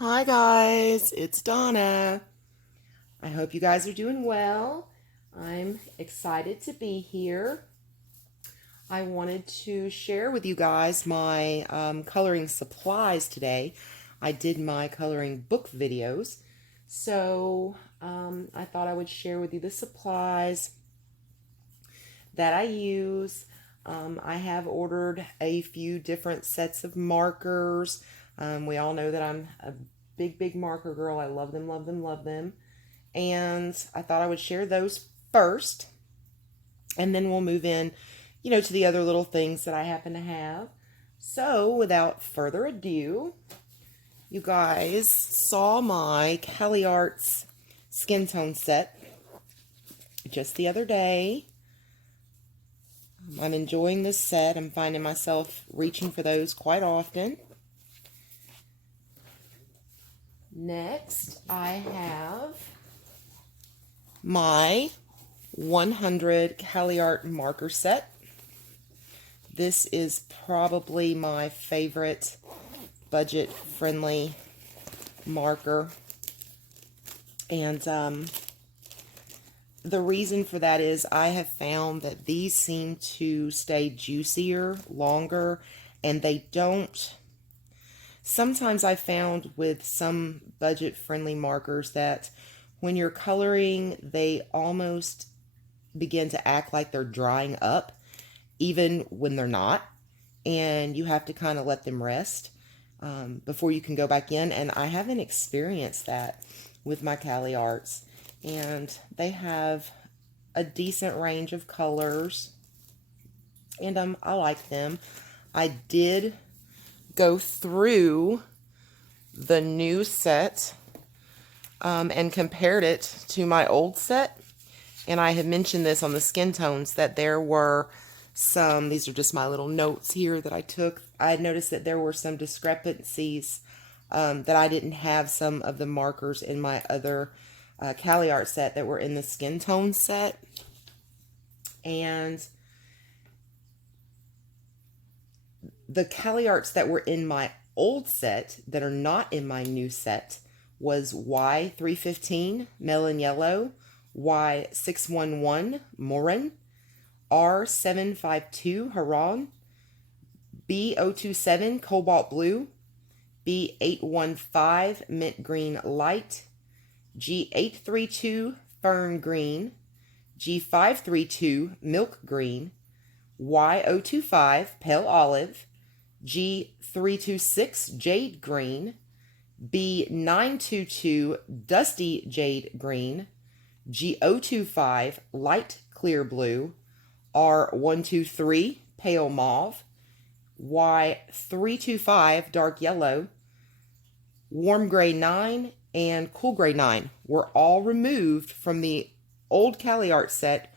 Hi guys, it's Donna. I hope you guys are doing well. I'm excited to be here. I wanted to share with you guys my coloring supplies today. I did my coloring book videos, so I thought I would share with you the supplies that I use. I have ordered a few different sets of markers. We all know that I'm a big marker girl. I love them, love them, love them. And I thought I would share those first, and then we'll move in, to the other little things that I happen to have. So, without further ado, you guys saw my Cali Arts skin tone set just the other day. I'm enjoying this set. I'm finding myself reaching for those quite often. Next, I have my 100 Cali Art marker set. This is probably my favorite budget-friendly marker. And the reason for that is I have found that these seem to stay juicier longer, and they don't. Sometimes I found with some budget-friendly markers that when you're coloring, they almost begin to act like they're drying up, even when they're not, and you have to kind of let them rest before you can go back in. And I haven't experienced that with my Cali Arts, and they have a decent range of colors, and I like them. I did go through the new set and compared it to my old set, and I had mentioned this on the skin tones that there were some, these are just my little notes here that I took. I had noticed that there were some discrepancies, that I didn't have some of the markers in my other Cali Art set that were in the skin tone set. And the Cali Arts that were in my old set that are not in my new set was Y315 Melon Yellow, Y611 Morin, R752 Haran, B027 Cobalt Blue, B815 Mint Green Light, G832 Fern Green, G532 Milk Green, Y025 Pale Olive, G326 Jade Green, B922 Dusty Jade Green, G025 Light Clear Blue, R123 Pale Mauve, Y325 Dark Yellow, Warm Gray 9, and Cool Gray 9 were all removed from the old Cali Art set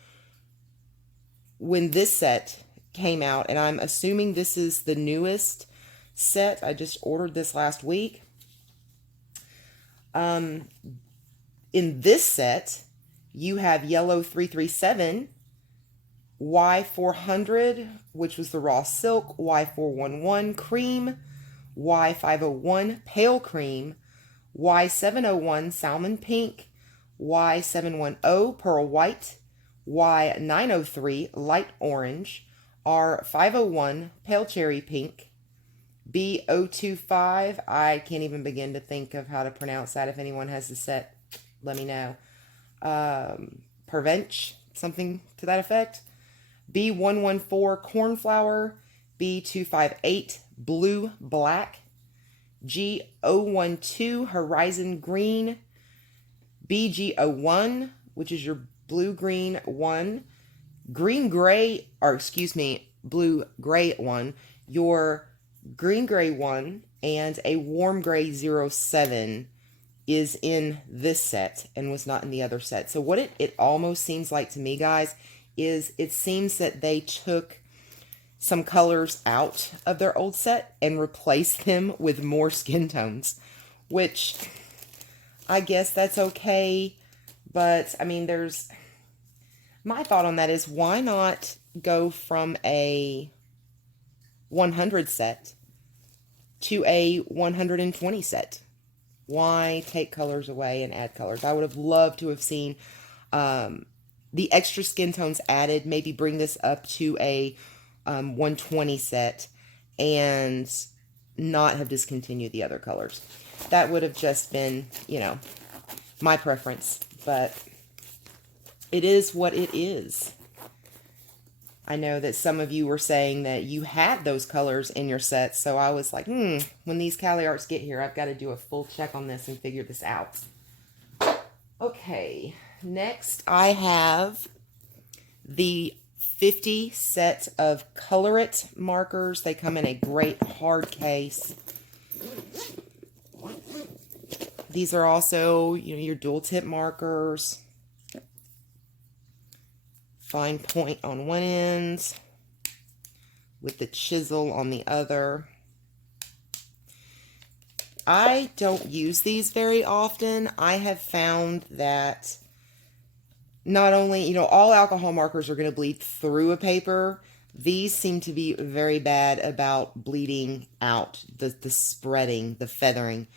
when this set came out, and I'm assuming this is the newest set. I just ordered this last week. In this set, you have Yellow 337, Y400, which was the raw silk, Y411 cream, Y501 pale cream, Y701 salmon pink, Y710 pearl white, Y903 light orange, R501 pale cherry pink, B025, I can't even begin to think of how to pronounce that. If anyone has the set, let me know. Pervench, something to that effect. B114 cornflower, B258 blue black, G012 horizon green, BG01, which is your blue green one, green gray, or excuse me, blue gray one, your green gray one, and a warm gray 07 is in this set and was not in the other set. So what it almost seems like to me, guys, is it seems that they took some colors out of their old set and replaced them with more skin tones, which I guess that's okay. But I mean, my thought on that is, why not go from a 100 set to a 120 set? Why take colors away and add colors? I would have loved to have seen the extra skin tones added, maybe bring this up to a 120 set and not have discontinued the other colors. That would have just been, you know, my preference, but it is what it is. I know that some of you were saying that you had those colors in your sets, so I was like, when these Cali Arts get here, I've got to do a full check on this and figure this out. Okay, next I have the 50 set of Color It markers. They come in a great hard case. These are also, you know, your dual tip markers. Fine point on one end with the chisel on the other. I don't use these very often. I have found that not only, you know, all alcohol markers are going to bleed through a paper. These seem to be very bad about bleeding out, the spreading, the feathering.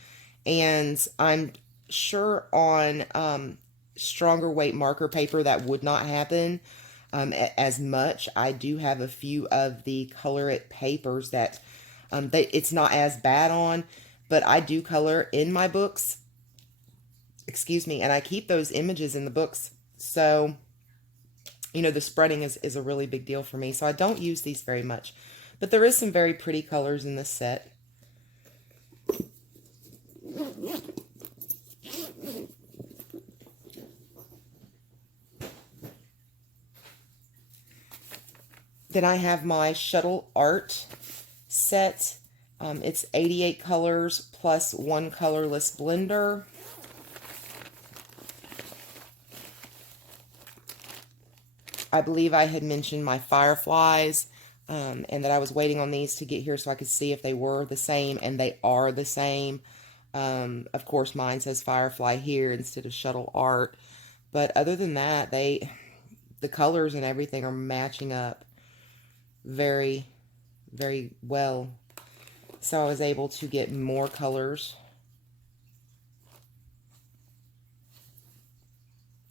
And I'm sure on stronger weight marker paper that would not happen as much. I do have a few of the Color It papers that it's not as bad on, but I do color in my books. Excuse me, and I keep those images in the books. So, you know, the spreading is a really big deal for me. So I don't use these very much. But there is some very pretty colors in this set. Then I have my Shuttle Art set. It's 88 colors plus one colorless blender. I believe I had mentioned my Fireflies and that I was waiting on these to get here so I could see if they were the same, and they are the same. Of course, mine says Firefly here instead of Shuttle Art. But other than that, the colors and everything are matching up very, very well. So I was able to get more colors.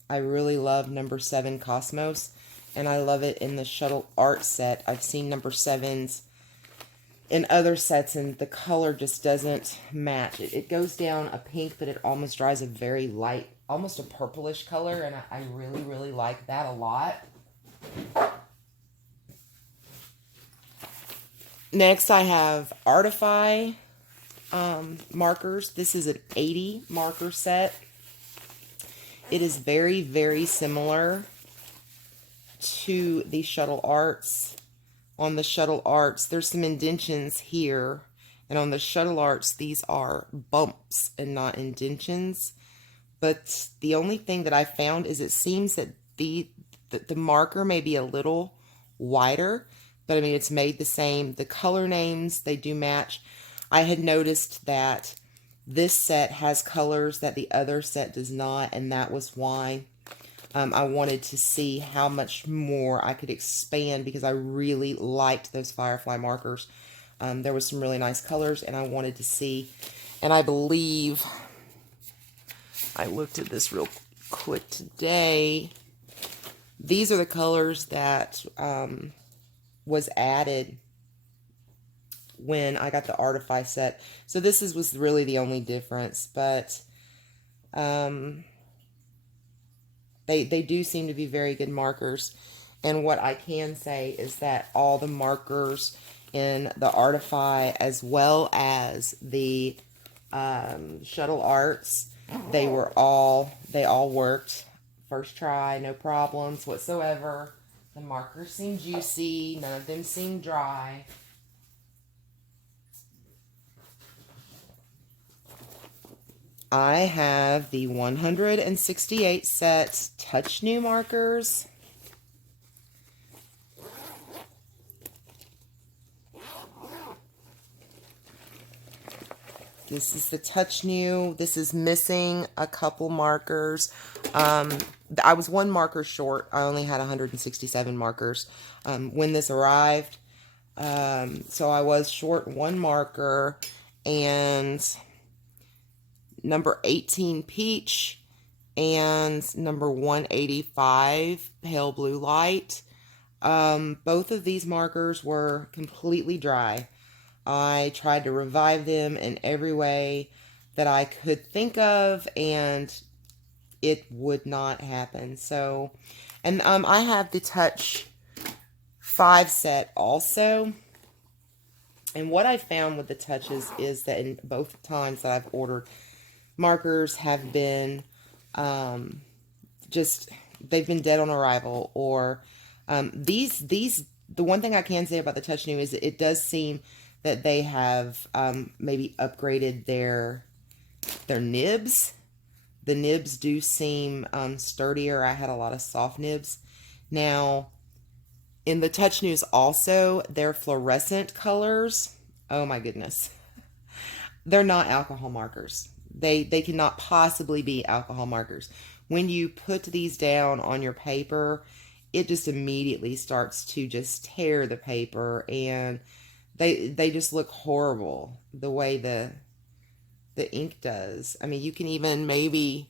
I really love number 7 Cosmos, and I love it in the Shuttle Art set. I've seen number 7s in other sets, and the color just doesn't match. It goes down a pink, but it almost dries a very light, almost a purplish color, and I really, really like that a lot. Next, I have Artifice Markers. This is an 80 marker set. It is very, very similar to the Shuttle Arts. On the Shuttle Arts, there's some indentions here. And on the Shuttle Arts, these are bumps and not indentions. But the only thing that I found is it seems that the marker may be a little wider. But I mean, it's made the same. The color names, they do match. I had noticed that this set has colors that the other set does not, and that was why I wanted to see how much more I could expand, because I really liked those Firefly markers. There was some really nice colors, and I wanted to see, and I believe I looked at this real quick today. These are the colors that was added when I got the Artifice set. So this was really the only difference, but they do seem to be very good markers. And what I can say is that all the markers in the Artifice as well as the Shuttle Arts, they all worked first try, no problems whatsoever. The markers seem juicy. None of them seem dry. I have the 168 set Touch New markers. This is the Touch New. This is missing a couple markers. I was one marker short. I only had 167 markers when this arrived. So I was short one marker, and number 18 Peach and number 185 Pale Blue Light. Both of these markers were completely dry. I tried to revive them in every way that I could think of, and it would not happen. So, and I have the Touch 5 set also. And what I found with the Touches is that in both times that I've ordered, markers have been just, they've been dead on arrival. Or the one thing I can say about the Touch New is that it does seem that they have maybe upgraded their nibs. The nibs do seem sturdier. I had a lot of soft nibs. Now, in the Touch News also, their fluorescent colors, oh my goodness. They're not alcohol markers. They cannot possibly be alcohol markers. When you put these down on your paper, it just immediately starts to just tear the paper, and they just look horrible the way the ink does. I mean, you can even maybe,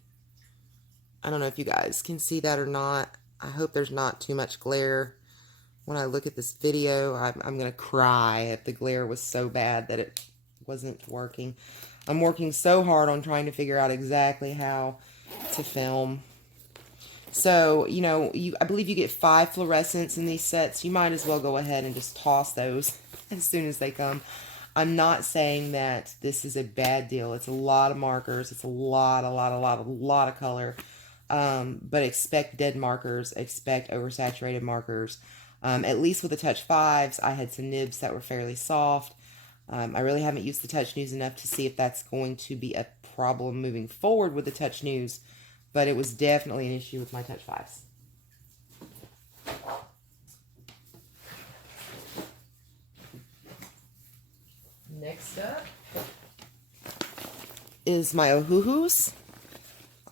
I don't know if you guys can see that or not. I hope there's not too much glare. When I look at this video, I'm going to cry if the glare was so bad that it wasn't working. I'm working so hard on trying to figure out exactly how to film. So, you know, I believe you get 5 fluorescents in these sets. You might as well go ahead and just toss those as soon as they come. I'm not saying that this is a bad deal. It's a lot of markers. It's a lot of color. But expect dead markers. Expect oversaturated markers. At least with the Touch 5s, I had some nibs that were fairly soft. I really haven't used the Touch News enough to see if that's going to be a problem moving forward with the Touch News, but it was definitely an issue with my Touch 5s. Next up is my Ohuhus.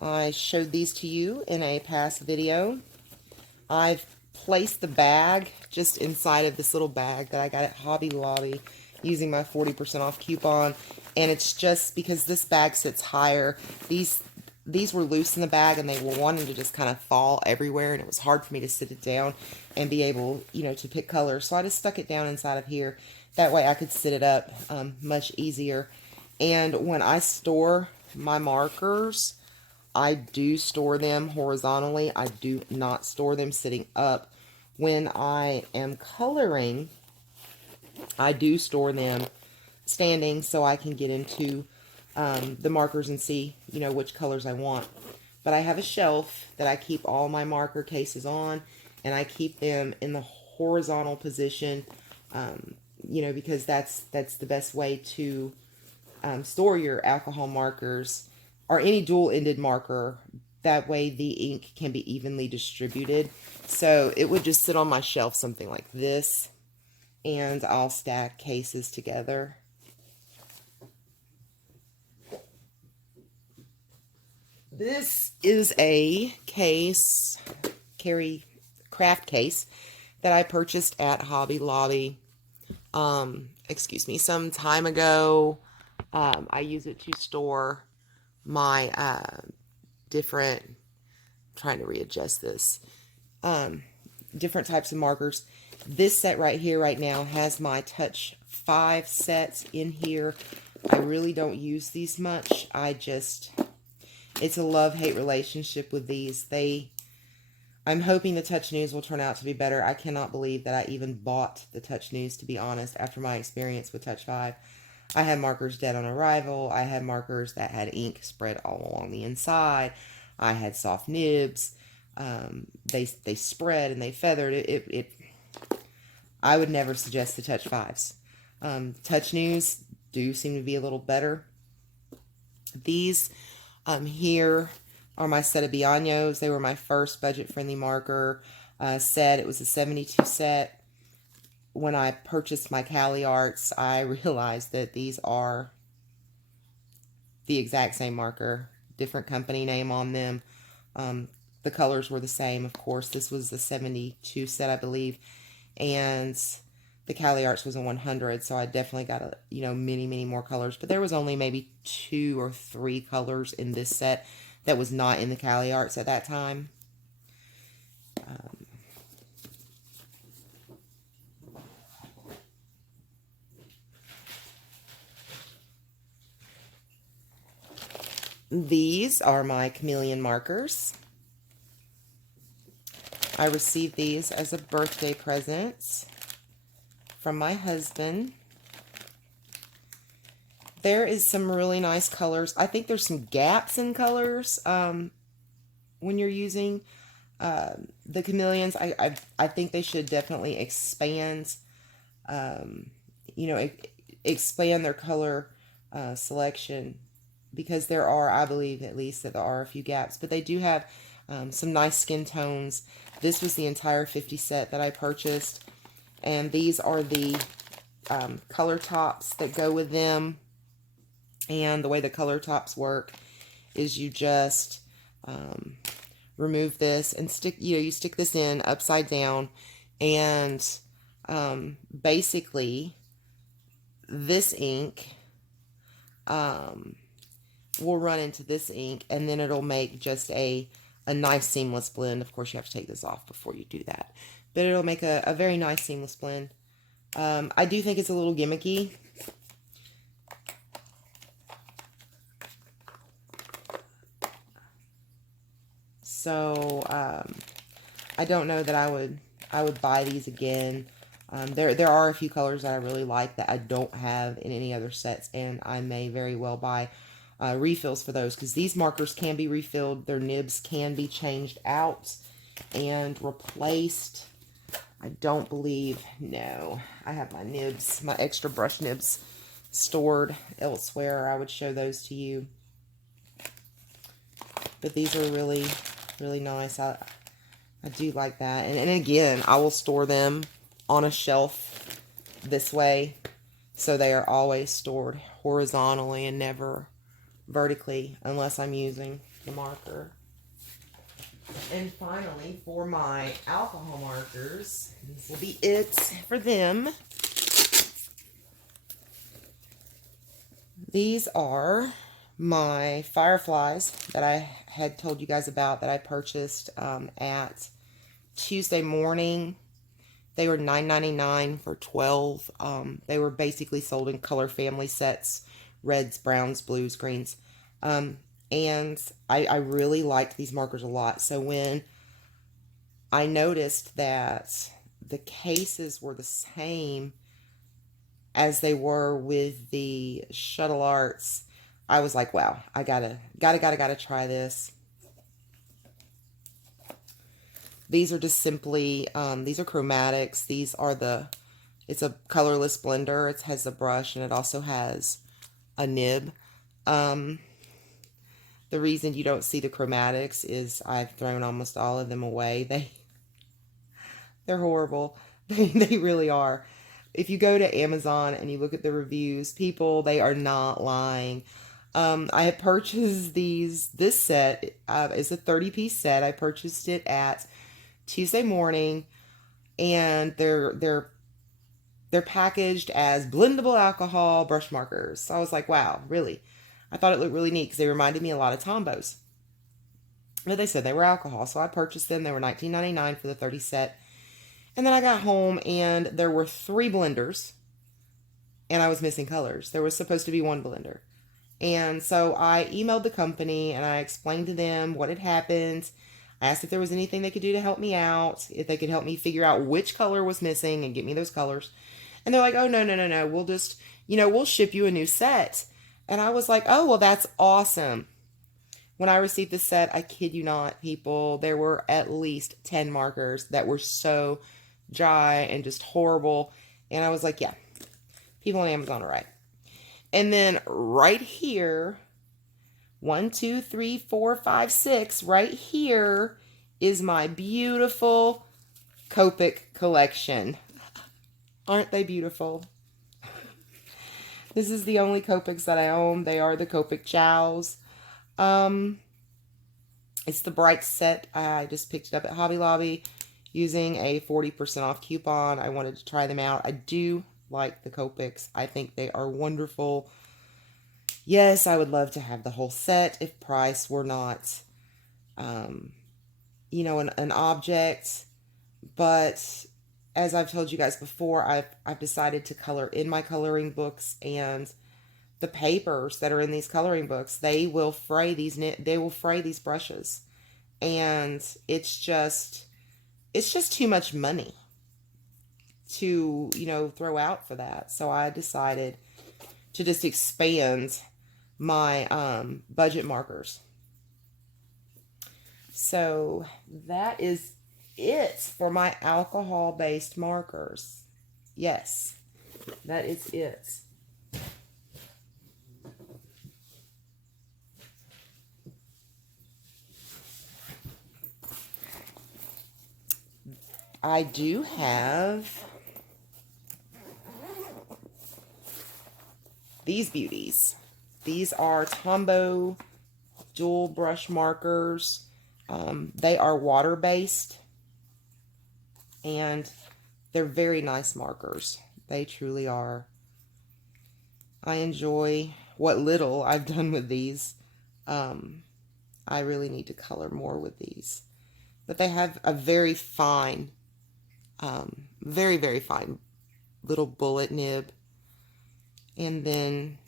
I showed these to you in a past video. I've placed the bag just inside of this little bag that I got at Hobby Lobby using my 40% off coupon, and it's just because this bag sits higher. These were loose in the bag, and they were wanting to just kind of fall everywhere, and it was hard for me to sit it down and be able, you know, to pick colors. So I just stuck it down inside of here. That way I could sit it up much easier. And when I store my markers, I do store them horizontally. I do not store them sitting up. When I am coloring, I do store them standing so I can get into the markers and see, you know, which colors I want. But I have a shelf that I keep all my marker cases on, and I keep them in the horizontal position, you know, because that's the best way to store your alcohol markers or any dual-ended marker. That way the ink can be evenly distributed. So it would just sit on my shelf something like this, and I'll stack cases together. This is a case, craft case that I purchased at Hobby Lobby, some time ago. I use it to store my different, trying to readjust this, different types of markers. This set right here right now has my Touch 5 sets in here. I really don't use these much. It's a love-hate relationship with these. I'm hoping the Touch News will turn out to be better. I cannot believe that I even bought the Touch News, to be honest, after my experience with Touch 5. I had markers dead on arrival. I had markers that had ink spread all along the inside. I had soft nibs. They spread and they feathered. I would never suggest the Touch 5s. Touch News do seem to be a little better. These here are my set of Bianos. They were my first budget-friendly marker set. It was a 72 set. When I purchased my Cali Arts, I realized that these are the exact same marker, different company name on them. The colors were the same, of course. This was a 72 set, I believe. And the Cali Arts was a 100, so I definitely got many more colors. But there was only maybe 2 or 3 colors in this set that was not in the Cali Arts at that time. These are my Chameleon Markers. I received these as a birthday present from my husband. There is some really nice colors. I think there's some gaps in colors when you're using the Chameleons. I think they should definitely expand, expand their color selection, because there are, I believe at least, that there are a few gaps. But they do have some nice skin tones. This was the entire 50 set that I purchased. And these are the color tops that go with them. And the way the color tops work is you just remove this and stick, you stick this in upside down. And basically, this ink will run into this ink, and then it'll make just a nice seamless blend. Of course, you have to take this off before you do that, but it'll make a very nice seamless blend. I do think it's a little gimmicky. So I don't know that I would buy these again. There are a few colors that I really like that I don't have in any other sets, and I may very well buy refills for those, because these markers can be refilled. Their nibs can be changed out and replaced. I don't believe, no. I have my nibs, my extra brush nibs stored elsewhere. I would show those to you. But these are really, really nice. I do like that. And again, I will store them on a shelf this way, so they are always stored horizontally and never vertically, unless I'm using the marker. And finally, for my alcohol markers, this will be it for them. These are my Fireflies that I had told you guys about, that I purchased at Tuesday Morning. They were $9.99 for 12. They were basically sold in color family sets: reds, browns, blues, greens. And I really liked these markers a lot. So when I noticed that the cases were the same as they were with the Shuttle Arts, I was like, wow, I gotta try this. These are just simply, these are chromatics. These are it's a colorless blender. It has a brush, and it also has a nib. The reason you don't see the chromatics is I've thrown almost all of them away. They're horrible. They really are. If you go to Amazon and you look at the reviews, people, they are not lying. I had purchased this set. It's a 30-piece set. I purchased it at Tuesday Morning, and they're packaged as blendable alcohol brush markers. So I was like, wow, really? I thought it looked really neat because they reminded me a lot of Tombows. But they said they were alcohol, so I purchased them. They were $19.99 for the 30 set. And then I got home, and there were 3 blenders, and I was missing colors. There was supposed to be 1 blender. And so I emailed the company, and I explained to them what had happened. I asked if there was anything they could do to help me out, if they could help me figure out which color was missing and get me those colors. And they're like, oh, no. We'll just, we'll ship you a new set. And I was like, oh, well, that's awesome. When I received the set, I kid you not, people, there were at least 10 markers that were so dry and just horrible. And I was like, yeah, people on Amazon are right. And then right here, 1, 2, 3, 4, 5, 6, right here is my beautiful Copic collection. Aren't they beautiful? This is the only Copics that I own. They are the Copic Chows. It's the bright set. I just picked it up at Hobby Lobby. using a 40% off coupon. I wanted to try them out. I do like the Copics. I think they are wonderful. Yes, I would love to have the whole set if price were not, you know, an object. But as I've told you guys before, I've decided to color in my coloring books, and the papers that are in these coloring books, they will fray these brushes, and it's just too much money to, you know, throw out for that. So I decided to just expand my budget markers. So that is it for my alcohol-based markers. Yes, that is it. I do have these beauties. These are Tombow dual brush markers. They are water-based, and they're very nice markers. They truly are. I enjoy what little I've done with these. I really need to color more with these. But they have a very fine, very, very fine little bullet nib. And then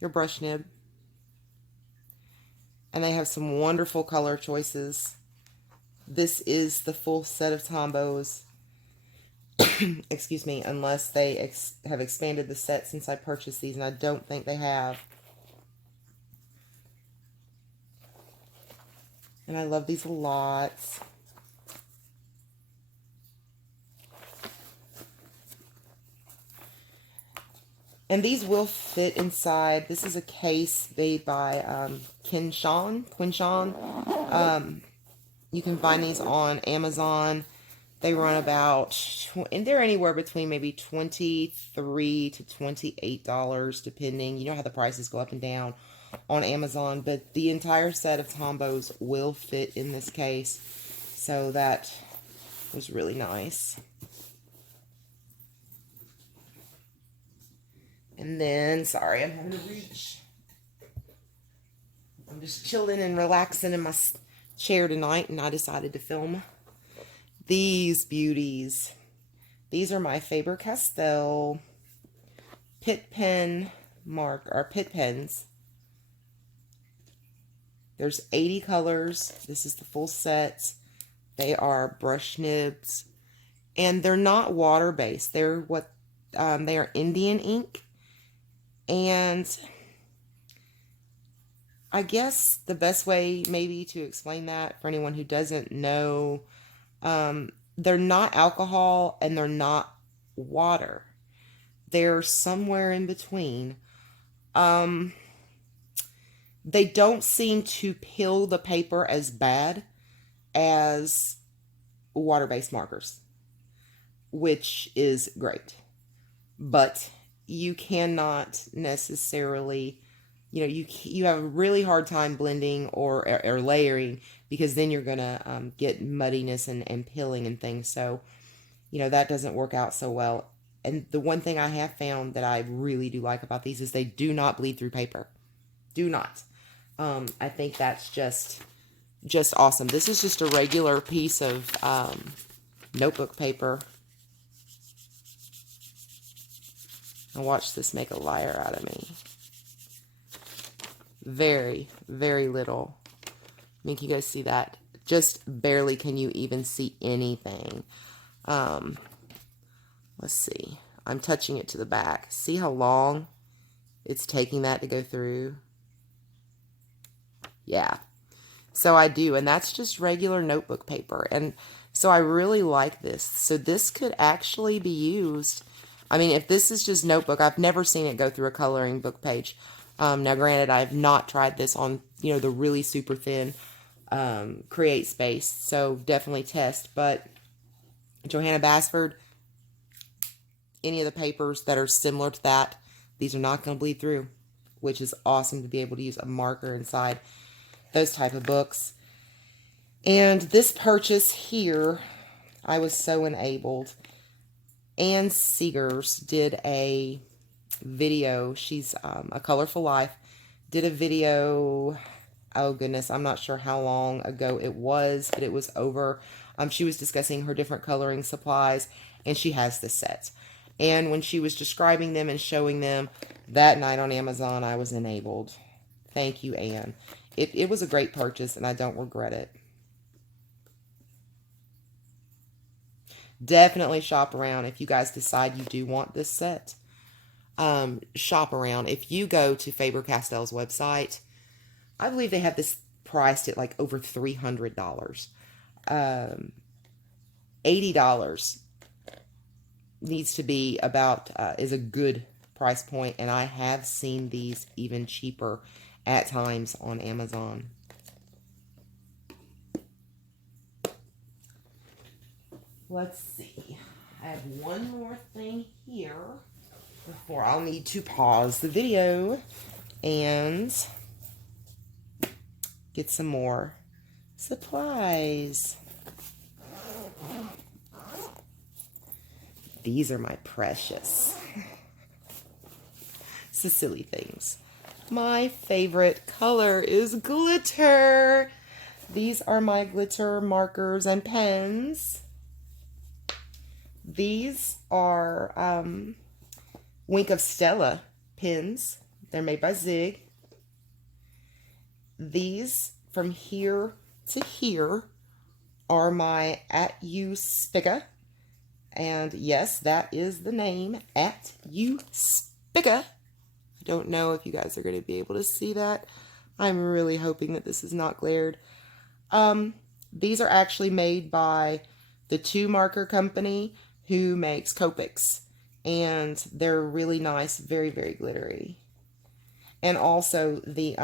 your brush nib. And they have some wonderful color choices. This is the full set of Tombows. Excuse me, unless they have expanded the set since I purchased these, and I don't think they have. And I love these a lot. And these will fit inside. This is a case made by Quinshan. You can find these on Amazon. They run about, and they're anywhere between maybe $23 to $28, depending. You know how the prices go up and down on Amazon. But the entire set of Tombows will fit in this case. So that was really nice. And then, sorry, I'm having to reach. I'm just chilling and relaxing in my chair tonight, and I decided to film these beauties. These are my Faber-Castell Pit Pens. There's 80 colors. This is the full set. They are brush nibs, and they're not water-based. They're what they are Indian ink. And I guess the best way maybe to explain that for anyone who doesn't know, they're not alcohol and they're not water. They're somewhere in between. They don't seem to peel the paper as bad as water-based markers, which is great. But you cannot necessarily, you know, you have a really hard time blending or layering, because then you're going to get muddiness and pilling and things. So, you know, that doesn't work out so well. And the one thing I have found that I really do like about these is they do not bleed through paper. Do not. I think that's just awesome. This is just a regular piece of notebook paper. And watch this make a liar out of me. Very, very little. I mean, can you guys see that? Just barely can you even see anything. Let's see. I'm touching it to the back. See how long it's taking that to go through? Yeah. So I do, and that's just regular notebook paper. And so I really like this. So this could actually be used. I mean, if this is just notebook, I've never seen it go through a coloring book page. Now, granted, I have not tried this on, you know, the really super thin Create Space. So definitely test. But Johanna Basford, any of the papers that are similar to that, these are not going to bleed through, which is awesome to be able to use a marker inside those type of books. And this purchase here I was so enabled. Ann Seegers did a video. She's a Colorful Life. Did a video, oh goodness, I'm not sure how long ago it was, but it was over. She was discussing her different coloring supplies, and she has this set. And when she was describing them and showing them that night on Amazon, I was enabled. Thank you, Ann. It was a great purchase, and I don't regret it. Definitely shop around if you guys decide you do want this set. Shop around. If you go to Faber-Castell's website, I believe they have this priced at like over $300. $80 needs to be about, is a good price point, and I have seen these even cheaper at times on Amazon. Let's see. I have one more thing here before I'll need to pause the video and get some more supplies. These are my precious. It's the silly things. My favorite color is glitter. These are my glitter markers and pens. These are Wink of Stella pens. They're made by Zig. These from here to here are my At You Spicka. And yes, that is the name, At You Spicka. I don't know if you guys are going to be able to see that. I'm really hoping that this is not glared. These are actually made by the Two Marker Company, who makes Copics, and they're really nice, very, very glittery. And also the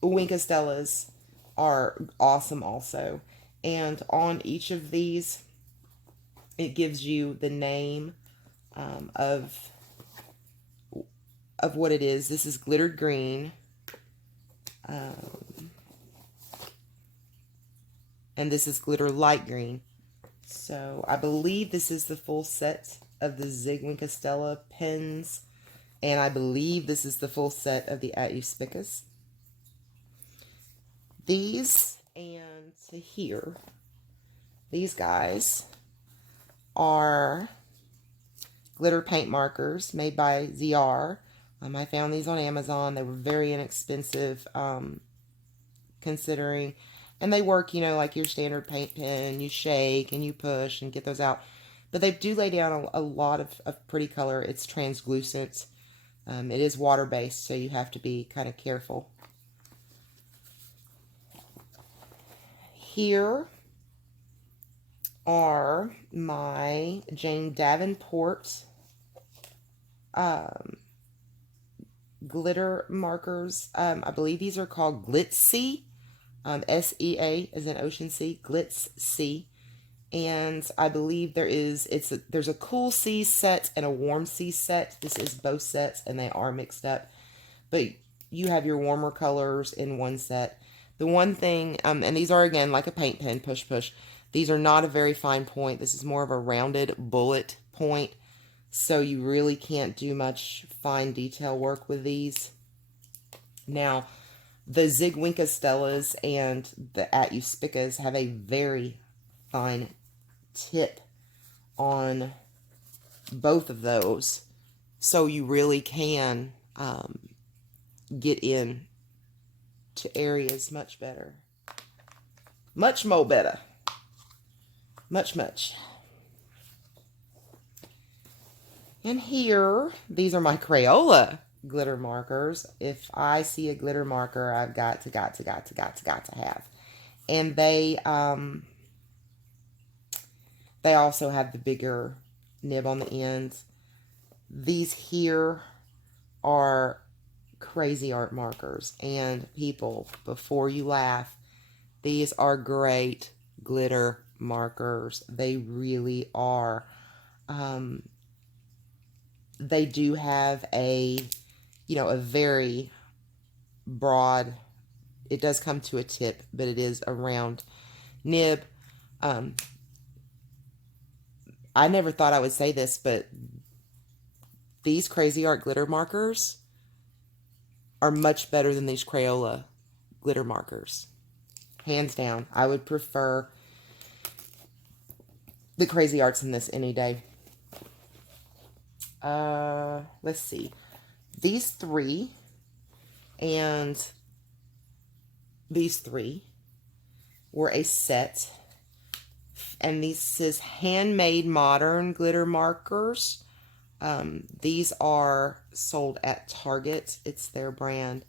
Wink of Stellas are awesome also. And on each of these, it gives you the name of what it is. This is glittered green. And this is glitter light green. So I believe this is the full set of the Zig Wink of Stella pens. And I believe this is the full set of the At You Spickas. These and to here, these guys are glitter paint markers made by ZR. I found these on Amazon. They were very inexpensive, considering, and they work, you know, like your standard paint pen. You shake and you push and get those out. But they do lay down a lot of pretty color. It's translucent. It is water-based, so you have to be kind of careful. Here are my Jane Davenport glitter markers. I believe these are called Glitzy. S-E-A as in Ocean Sea, Glitzy. And I believe there's a cool sea set and a warm sea set. This is both sets, and they are mixed up. But you have your warmer colors in one set. The one thing, and these are again like a paint pen, push. These are not a very fine point. This is more of a rounded bullet point. So you really can't do much fine detail work with these. Now, the Zig Wink of Stellas and the At You Spickas have a very fine tip on both of those. So you really can get in to areas much better. Much more better. Much. And here, these are my Crayola glitter markers. If I see a glitter marker, I've got to have. And they also have the bigger nib on the ends. These here are Crazy Art Markers. And people, before you laugh, these are great glitter markers. They really are. They do have a very broad it does come to a tip, but it is a round nib. I never thought I would say this, but these Crazy Art glitter markers are much better than these Crayola glitter markers. Hands down. I would prefer the Crazy Arts in this any day. Let's see. These three and these three were a set. And this is Handmade Modern glitter markers. These are sold at Target. It's their brand.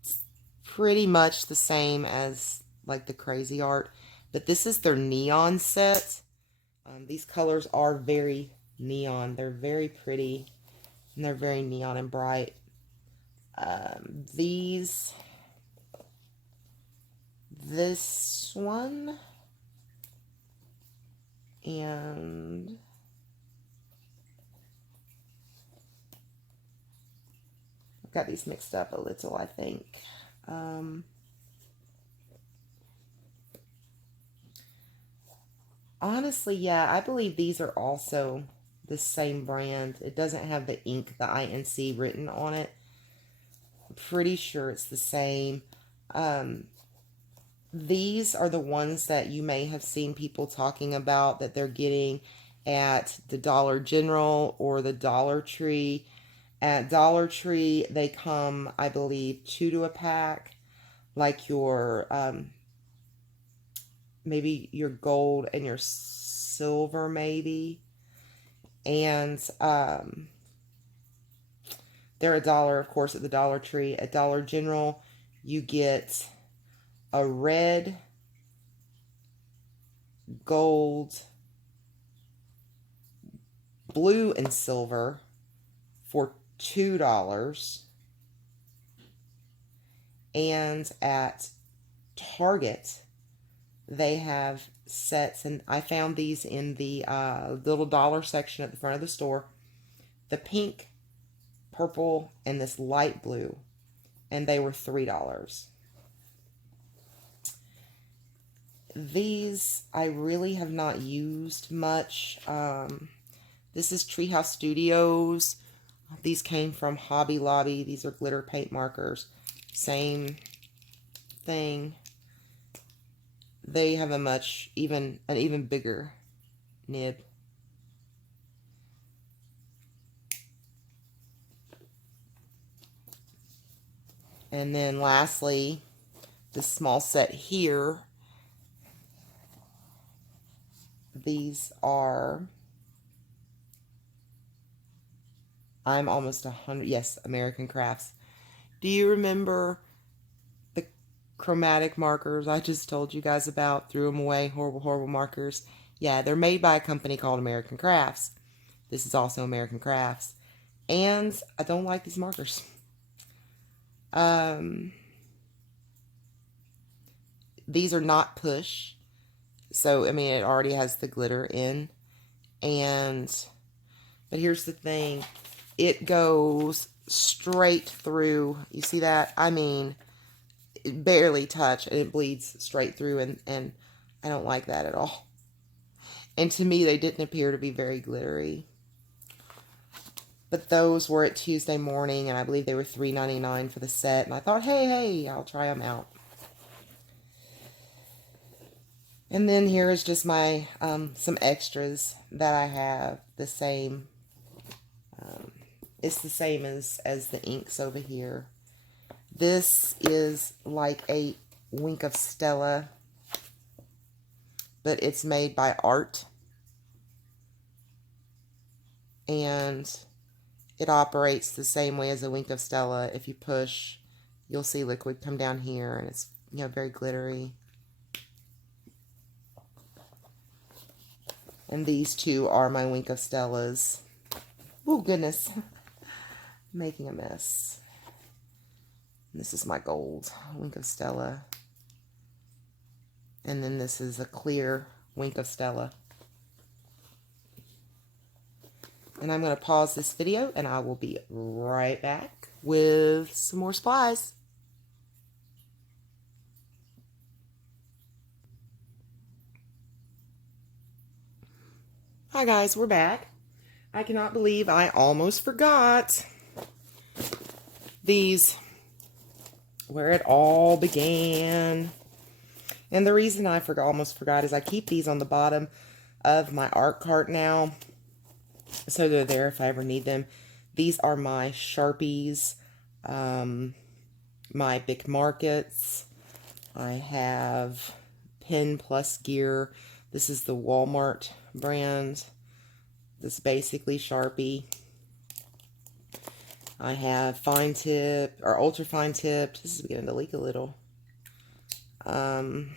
It's pretty much the same as like the Crazy Art, but this is their neon set. These colors are very neon. They're very pretty, and they're very neon and bright. This one, and I've got these mixed up a little, I think. Honestly, yeah, I believe these are also the same brand. It doesn't have the ink, the INC written on it. I'm pretty sure it's the same. These are the ones that you may have seen people talking about that they're getting at the Dollar General or the Dollar Tree. At Dollar Tree, they come, I believe, 2 to a pack, like your maybe your gold and your silver, maybe. And they're $1, of course, at the Dollar Tree. At Dollar General, you get a red, gold, blue, and silver for $2. And at Target, they have sets, and I found these in the little dollar section at the front of the store. The pink, purple, and this light blue, and they were $3. These I really have not used much. This is Treehouse Studios. These came from Hobby Lobby. These are glitter paint markers. Same thing. They have an even bigger nib. And then lastly, this small set here. These are, I'm almost 100, yes, American Crafts. Do you remember the chromatic markers I just told you guys about? Threw them away, horrible, horrible markers. Yeah, they're made by a company called American Crafts. This is also American Crafts. And I don't like these markers. These are not push. So, I mean, it already has the glitter in. But here's the thing. It goes straight through. You see that? I mean, it barely touch, and it bleeds straight through, and I don't like that at all. And to me, they didn't appear to be very glittery. But those were at Tuesday morning, and I believe they were $3.99 for the set. And I thought, hey, I'll try them out. And then here is just my, some extras that I have. The same, it's the same as the inks over here. This is like a Wink of Stella, but it's made by Art. And it operates the same way as a Wink of Stella. If you push, you'll see liquid come down here, and it's, you know, very glittery. And these two are my Wink of Stellas. Oh, goodness. Making a mess. This is my gold Wink of Stella. And then this is a clear Wink of Stella. And I'm going to pause this video, and I will be right back with some more supplies. Hi guys, we're back. I cannot believe I almost forgot these, where it all began. And the reason I almost forgot is I keep these on the bottom of my art cart now, so they're there if I ever need them. These are my Sharpies, my Bic Markets. I have Pen Plus Gear. This is the Walmart brand. This is basically Sharpie. I have fine tip, or ultra fine tipped. This is beginning to leak a little. And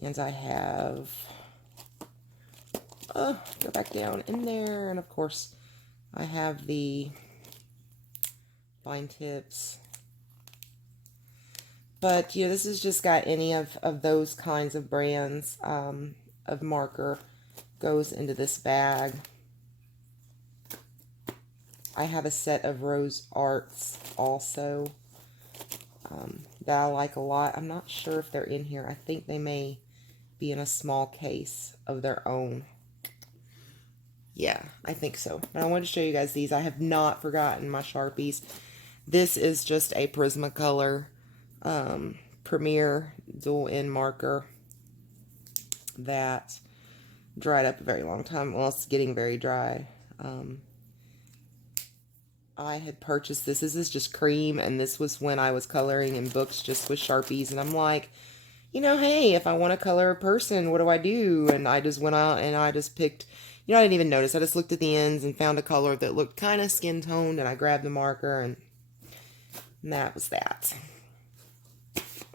I have, go back down in there, and of course I have the fine tips. But, you know, this has just got any of those kinds of brands of marker goes into this bag. I have a set of Rose Arts also that I like a lot. I'm not sure if they're in here. I think they may be in a small case of their own. Yeah, I think so. But I wanted to show you guys these. I have not forgotten my Sharpies. This is just a Prismacolor Premier dual end marker that dried up a very long time. Well, it's getting very dry. I had purchased this. This is just cream, and this was when I was coloring in books just with Sharpies, and I'm like, you know, hey, if I want to color a person, what do I do? And I just went out and I just picked, you know, I didn't even notice. I just looked at the ends and found a color that looked kind of skin toned, and I grabbed the marker, and that was that.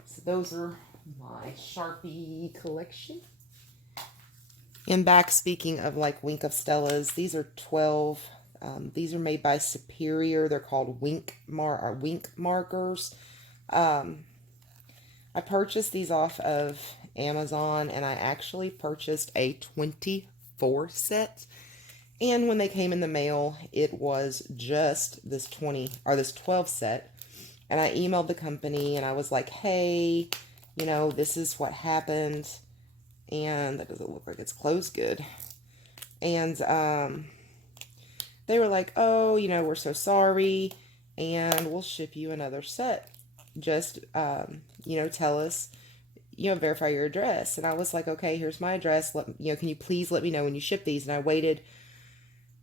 So those are my Sharpie collection. And back, speaking of like Wink of Stella's, these are 12. These are made by Superior. They're called Wink Markers. I purchased these off of Amazon, and I actually purchased a 24 set. And when they came in the mail, it was just this 12 set. And I emailed the company, and I was like, hey, you know, this is what happened. And that doesn't look like it's closed good. And they were like, oh, you know, we're so sorry, and we'll ship you another set. Just, you know, tell us, you know, verify your address. And I was like, okay, here's my address. You know, can you please let me know when you ship these? And I waited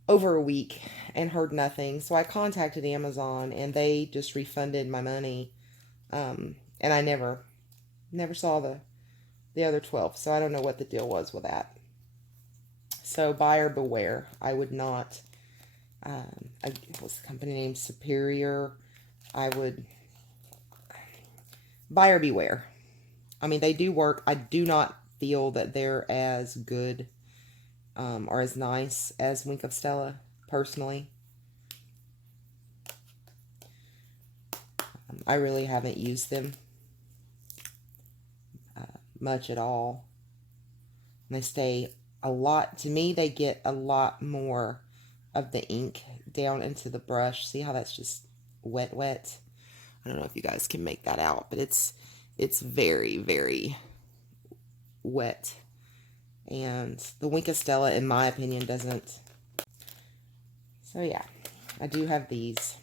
over a week and heard nothing. So I contacted Amazon, and they just refunded my money. And I never saw the other 12. So I don't know what the deal was with that. So buyer beware. I would not, what's the company name? Superior. I would, buyer beware. I mean, they do work. I do not feel that they're as good or as nice as Wink of Stella, personally. I really haven't used them much at all. And they stay a lot, to me, they get a lot more of the ink down into the brush. See how that's just wet? I don't know if you guys can make that out, but it's very, very wet. And the Wink of Stella, in my opinion, doesn't. So yeah, I do have these.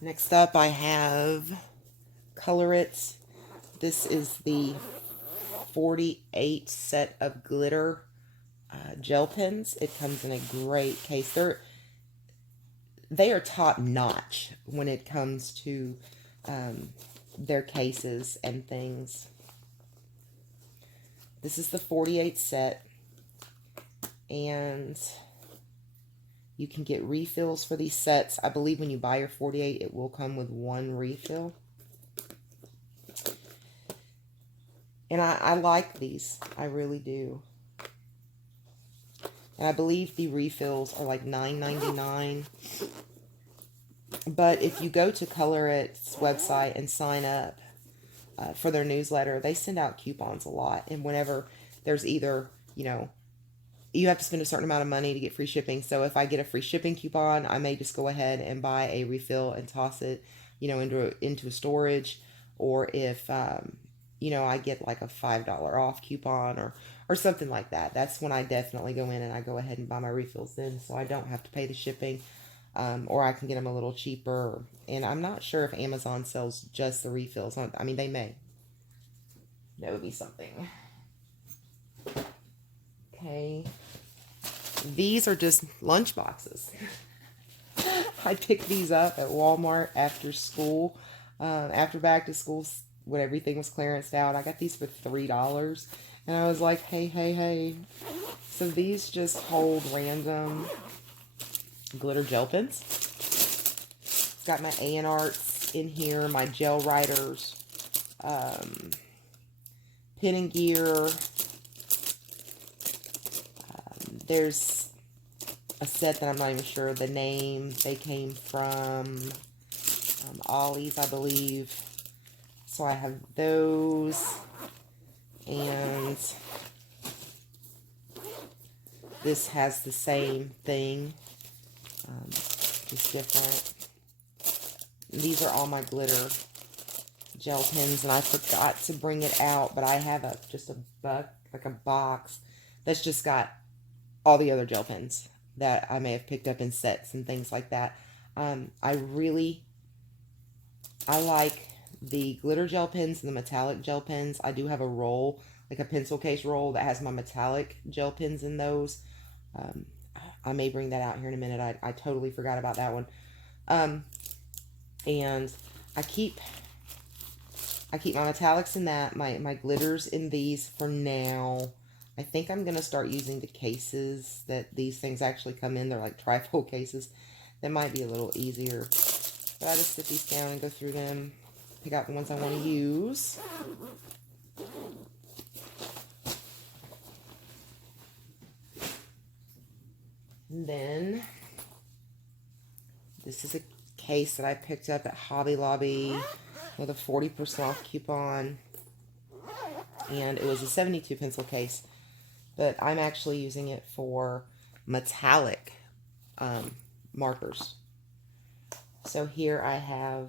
Next up, I have Color It. This is the 48 set of glitter gel pens. It comes in a great case. They are top notch when it comes to their cases and things. This is the 48 set, and you can get refills for these sets. I believe when you buy your 48, it will come with one refill. And I like these. I really do. And I believe the refills are like $9.99. But if you go to Color It's website and sign up for their newsletter, they send out coupons a lot. And whenever there's either, you know, you have to spend a certain amount of money to get free shipping. So if I get a free shipping coupon, I may just go ahead and buy a refill and toss it, you know, into a storage. or if, you know, I get like a $5 off coupon or something like that. That's when I definitely go in and I go ahead and buy my refills then, so I don't have to pay the shipping. Or I can get them a little cheaper. And I'm not sure if Amazon sells just the refills. I mean, they may. That would be something. Okay. These are just lunch boxes. I picked these up at Walmart after school, after back to school when everything was clearanced out. I got these for $3, and I was like, hey, hey, hey. So these just hold random glitter gel pens. It's got my A&R Arts in here, my gel writers, pen and gear. There's a set that I'm not even sure the name. They came from Ollie's, I believe. So I have those. And this has the same thing. Just different. These are all my glitter gel pens, and I forgot to bring it out, but I have just a box that's just got all the other gel pens that I may have picked up in sets and things like that. I like the glitter gel pens and the metallic gel pens. I do have a roll, like a pencil case roll that has my metallic gel pens in those. I may bring that out here in a minute. I totally forgot about that one. And I keep my metallics in that, my glitters in these for now. I think I'm going to start using the cases that these things actually come in. They're like trifold cases. That might be a little easier. But I just sit these down and go through them, pick out the ones I want to use. And then this is a case that I picked up at Hobby Lobby with a 40% off coupon. And it was a 72 pencil case. But I'm actually using it for metallic markers. So here I have,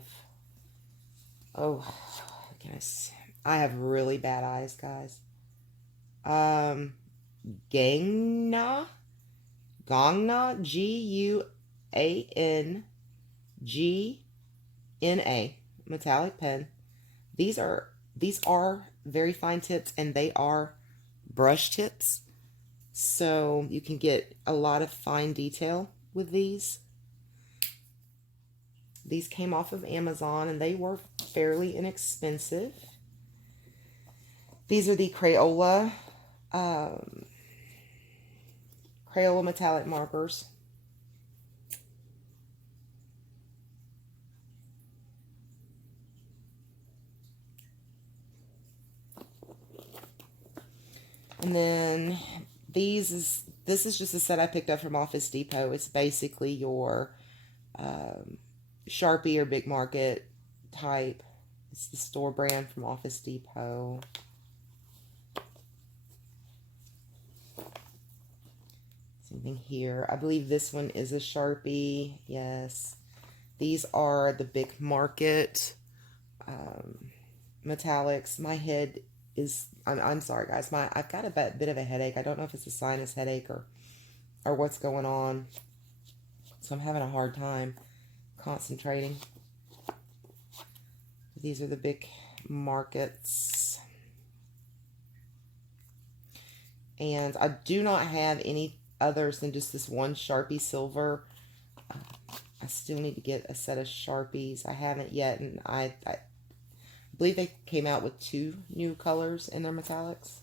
I have really bad eyes, guys. Gangna, Guangna, metallic pen. These are very fine tips, and they are brush tips, so you can get a lot of fine detail with these. These came off of Amazon, and they were fairly inexpensive. These are the Crayola metallic markers. And then this is just a set I picked up from Office Depot. It's basically your Sharpie or Big Market type. It's the store brand from Office Depot. Same thing here. I believe this one is a Sharpie. Yes. These are the Big Market metallics. My head is, I'm sorry guys, I've got a bit of a headache. I don't know if it's a sinus headache or what's going on. So I'm having a hard time concentrating. These are the Big Markets. And I do not have any others than just this one Sharpie Silver. I still need to get a set of Sharpies. I haven't yet, and I believe they came out with 2 new colors in their metallics.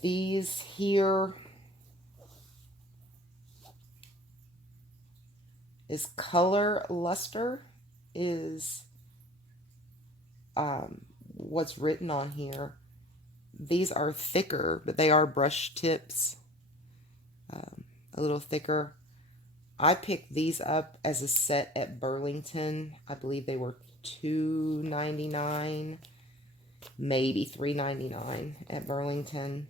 These here is Color Luster, is what's written on here. These are thicker, but they are brush tips, a little thicker. I picked these up as a set at Burlington. I believe they were $2.99, maybe $3.99 at Burlington.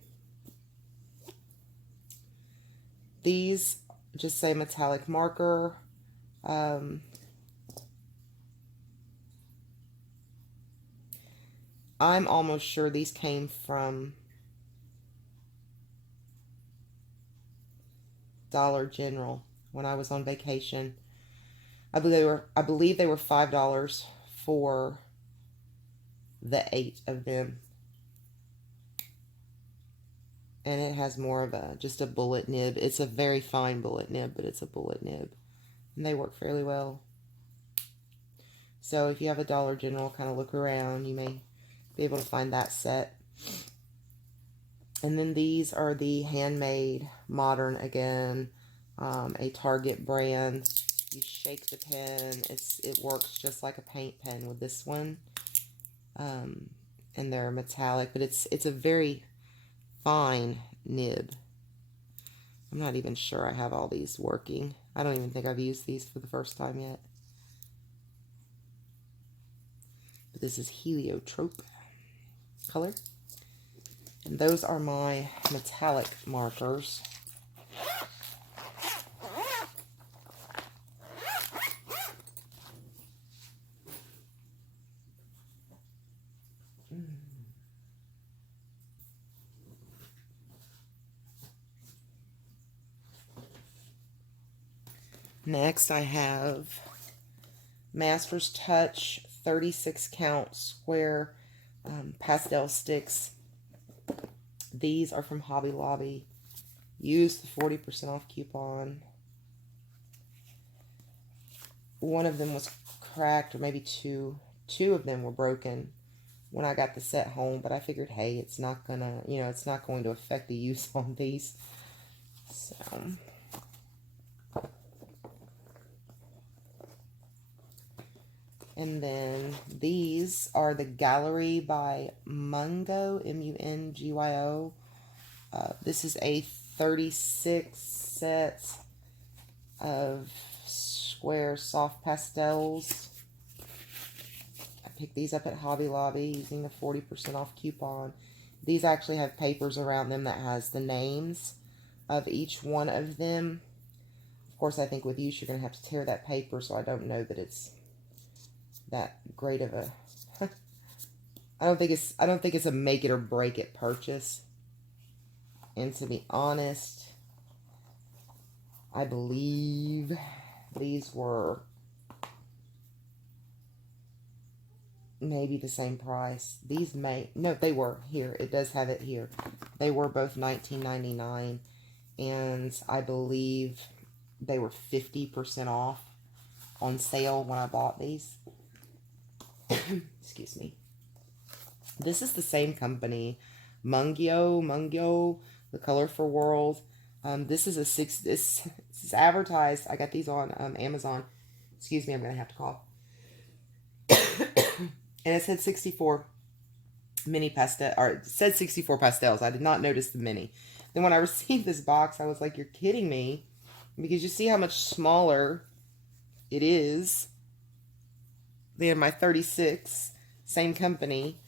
These just say metallic marker. I'm almost sure these came from Dollar General when I was on vacation. I believe they were $5 for the 8 of them. And it has more of just a bullet nib. It's a very fine bullet nib, but it's a bullet nib. And they work fairly well. So if you have a Dollar General, kind of look around. You may be able to find that set. And then these are the handmade modern again, a Target brand. You shake the pen. It works just like a paint pen with this one. And they're metallic, but it's a very fine nib. I'm not even sure I have all these working. I don't even think I've used these for the first time yet. But this is heliotrope color. And those are my metallic markers. Next, I have Master's Touch 36 count square pastel sticks. These are from Hobby Lobby. Use the 40% off coupon. One of them was cracked, or maybe two of them were broken when I got the set home, but I figured, hey, it's not gonna, it's not going to affect the use on these. So and then these are the Gallery by Mungo, M-U-N-G-Y-O. This is a 36 set of square soft pastels. I picked these up at Hobby Lobby using the 40% off coupon. These actually have papers around them that has the names of each one of them. Of course, I think with use you're going to have to tear that paper, so I don't know that it's that great of a I don't think it's a make it or break it purchase. And to be honest, I believe these were maybe the same price. No, they were here. It does have it here. They were both $19.99, and I believe they were 50% off on sale when I bought these. Excuse me. This is the same company, Mungo, the Colorful World. This is this is advertised. I got these on Amazon. Excuse me, I'm gonna have to cough. And it said 64 mini pastel, or it said 64 pastels. I did not notice the mini. Then when I received this box, I was like, "You're kidding me," because you see how much smaller it is than my 36, same company.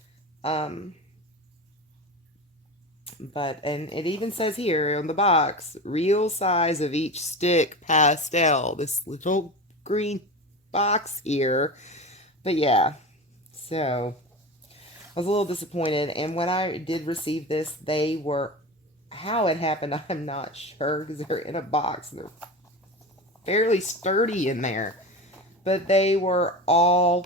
And it even says here on the box, real size of each stick pastel. This little green box here. But yeah, so I was a little disappointed. And when I did receive this, they were, how it happened, I'm not sure, because they're in a box and they're fairly sturdy in there. But they were all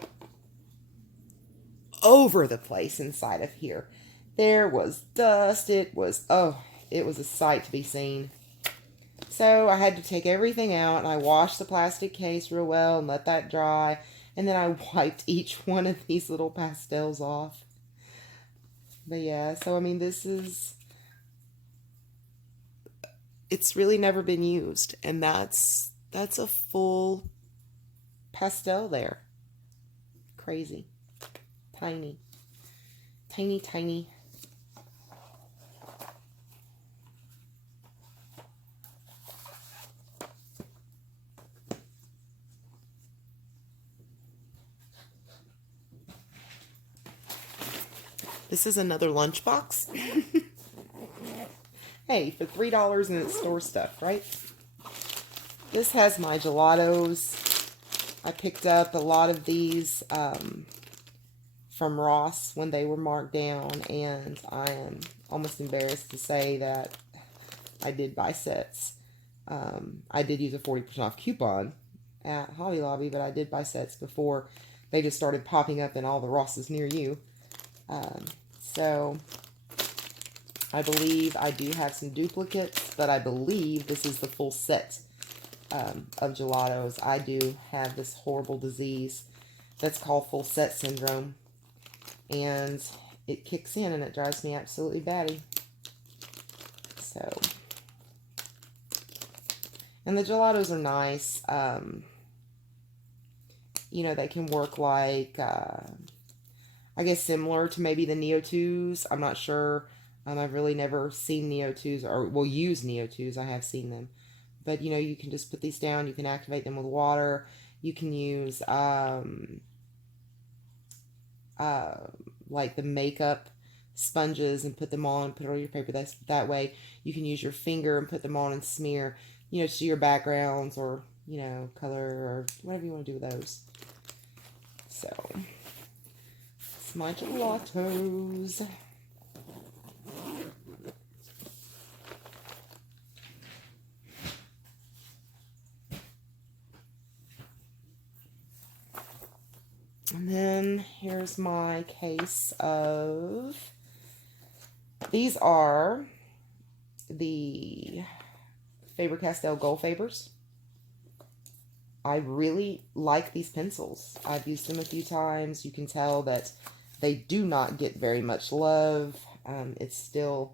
over the place inside of here. There was dust. It was a sight to be seen. So I had to take everything out, and I washed the plastic case real well and let that dry. And then I wiped each one of these little pastels off. But yeah, so I mean, it's really never been used. And that's a full pastel there. Crazy. Tiny. Tiny, tiny. This is another lunchbox. Hey, for $3 and it's store stuff, right? This has my gelatos. I picked up a lot of these from Ross when they were marked down, and I am almost embarrassed to say that I did buy sets. I did use a 40% off coupon at Hobby Lobby, but I did buy sets before they just started popping up in all the Rosses near you. So I believe I do have some duplicates, but I believe this is the full set of Gelatos. I do have this horrible disease that's called full set syndrome, and it kicks in and it drives me absolutely batty. So, and the Gelatos are nice. You know, they can work like, I guess similar to maybe the Neo 2s. I'm not sure. I've really never seen Neo 2s, or will use Neo 2s. I have seen them. But, you know, you can just put these down. You can activate them with water. You can use, like the makeup sponges and put them on, put it on your paper. That way you can use your finger and put them on and smear, you know, to your backgrounds, or, you know, color, or whatever you want to do with those. So, it's my Gelatos. And then here's my case of, these are the Faber-Castell Gold Fabers. I really like these pencils. I've used them a few times. You can tell that they do not get very much love. It's still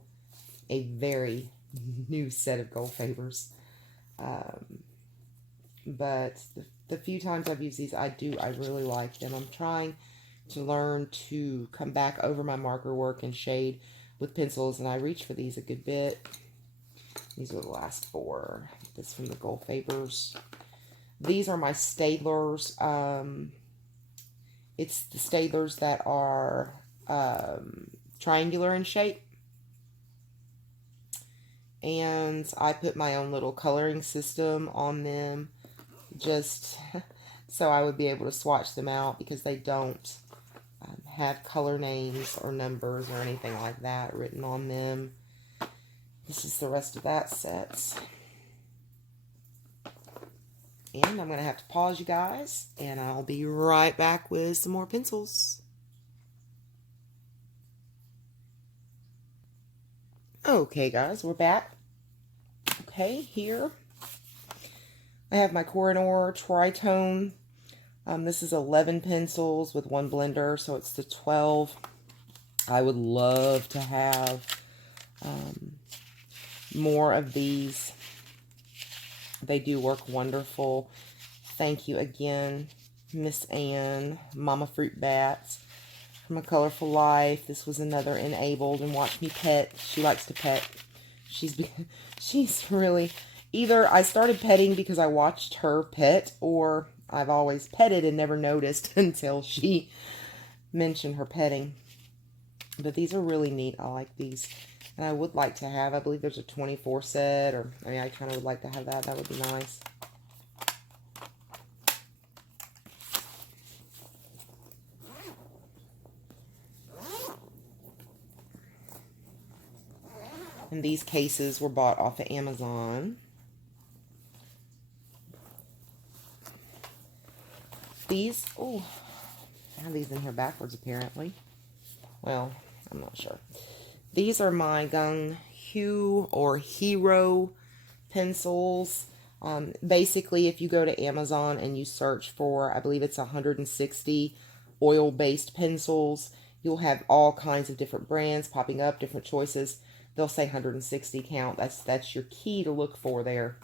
a very new set of Gold Fabers. But the few times I've used these, I really like them. I'm trying to learn to come back over my marker work and shade with pencils, and I reach for these a good bit. These are the last four. This from the Gold Fabers. These are my Staedtlers. It's the Staedtlers that are triangular in shape. And I put my own little coloring system on them, just so I would be able to swatch them out, because they don't have color names or numbers or anything like that written on them. This is the rest of that set. And I'm going to have to pause you guys, and I'll be right back with some more pencils. Okay, guys, we're back. Okay, here I have my Kohinoor Tritone. This is 11 pencils with one blender, so it's the 12. I would love to have more of these. They do work wonderful. Thank you again, Miss Ann, Mama Fruit Bats, from A Colorful Life. This was another enabled and watch me pet. She likes to pet. She's really, either I started petting because I watched her pet, or I've always petted and never noticed until she mentioned her petting. But these are really neat. I like these. And I would like to have, I believe there's a 24 set, or, I mean, I kind of would like to have that. That would be nice. And these cases were bought off of Amazon. These, oh, I have these in here backwards apparently. Well, I'm not sure. These are my Gung Hu or Hero pencils. Basically, if you go to Amazon and you search for, I believe it's 160 oil-based pencils, you'll have all kinds of different brands popping up, different choices. They'll say 160 count. That's your key to look for there.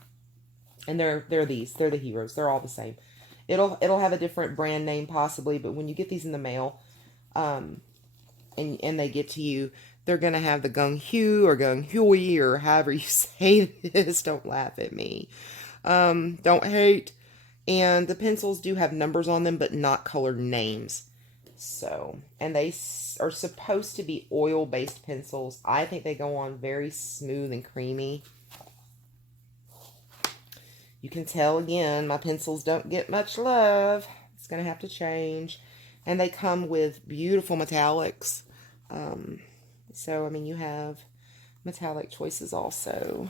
And they're these. They're the Heroes. They're all the same. It'll have a different brand name possibly, but when you get these in the mail, and they get to you, they're going to have the Gung Hu or Gung Hui or however you say this. Don't laugh at me. Don't hate. And the pencils do have numbers on them, but not colored names. So, and they are supposed to be oil-based pencils. I think they go on very smooth and creamy. You can tell, again, my pencils don't get much love. It's going to have to change. And they come with beautiful metallics. So, I mean, you have metallic choices also.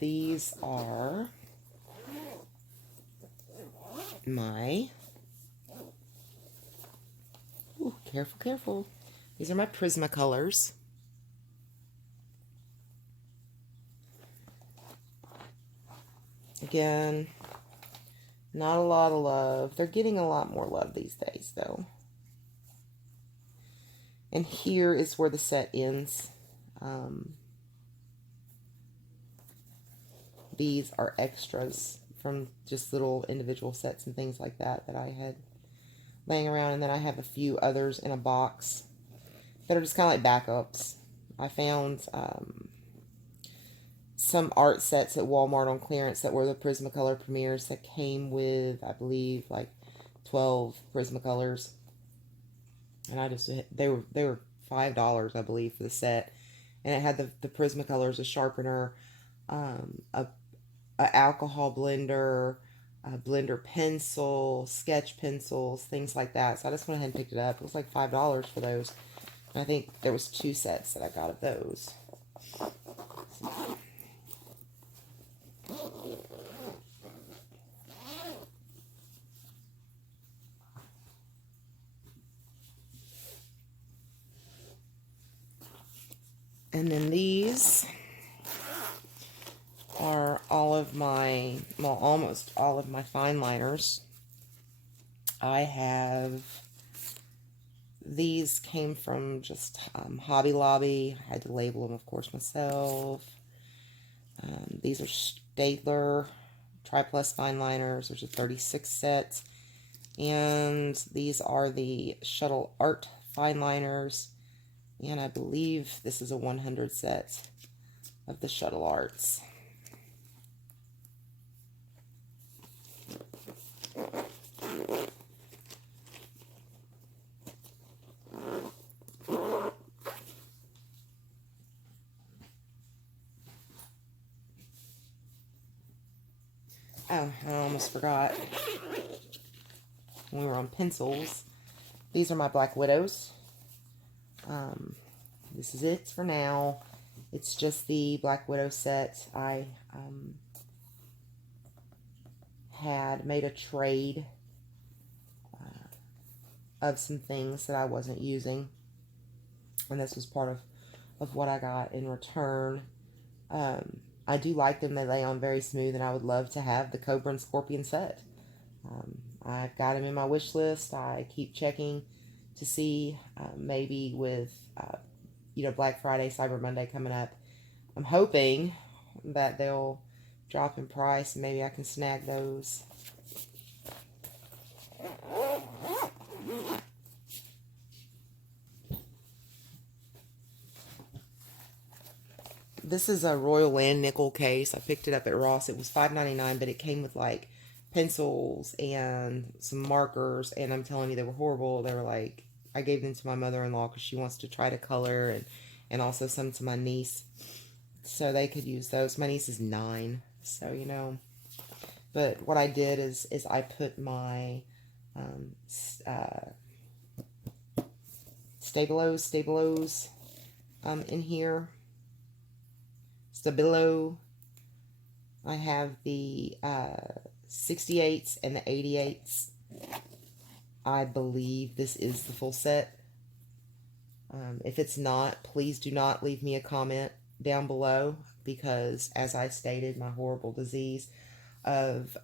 These are my, ooh, careful, careful. These are my Prismacolors. Again, not a lot of love. They're getting a lot more love these days, though. And here is where the set ends. These are extras from just little individual sets and things like that that I had laying around. And then I have a few others in a box that are just kind of like backups. I found some art sets at Walmart on clearance that were the Prismacolor premieres that came with, I believe, like 12 Prismacolors. And I just, they were $5, I believe, for the set. And it had the Prismacolors, a sharpener, a alcohol blender, a blender pencil, sketch pencils, things like that. So I just went ahead and picked it up. It was like $5 for those. And I think there was 2 sets that I got of those. And then these are all of my, well, almost all of my Fineliners. I have, these came from just Hobby Lobby. I had to label them, of course, myself. These are Staedtler Tri-Plus Fineliners. There's a 36 set. And these are the Shuttle Art Fineliners. And I believe this is a 100 set of the Shuttle Arts. Oh, I almost forgot. When we were on pencils, these are my Black Widows. This is it for now. It's just the Black Widow set. I had made a trade of some things that I wasn't using, and this was part of what I got in return. I do like them. They lay on very smooth, and I would love to have the Cobra and Scorpion set. I've got them in my wish list. I keep checking to see maybe with Black Friday, Cyber Monday coming up. I'm hoping that they'll drop in price and maybe I can snag those. This is a Royal Land nickel case. I picked it up at Ross. It was $5.99, but it came with like pencils and some markers, and I'm telling you, they were horrible. They were like, I gave them to my mother-in-law because she wants to try to color, and also some to my niece, so they could use those. My niece is 9, so But what I did is I put my Stabilos in here. Stabilo. I have the 68s and the 88s. I believe this is the full set. If it's not, please do not leave me a comment down below, because as I stated, my horrible disease of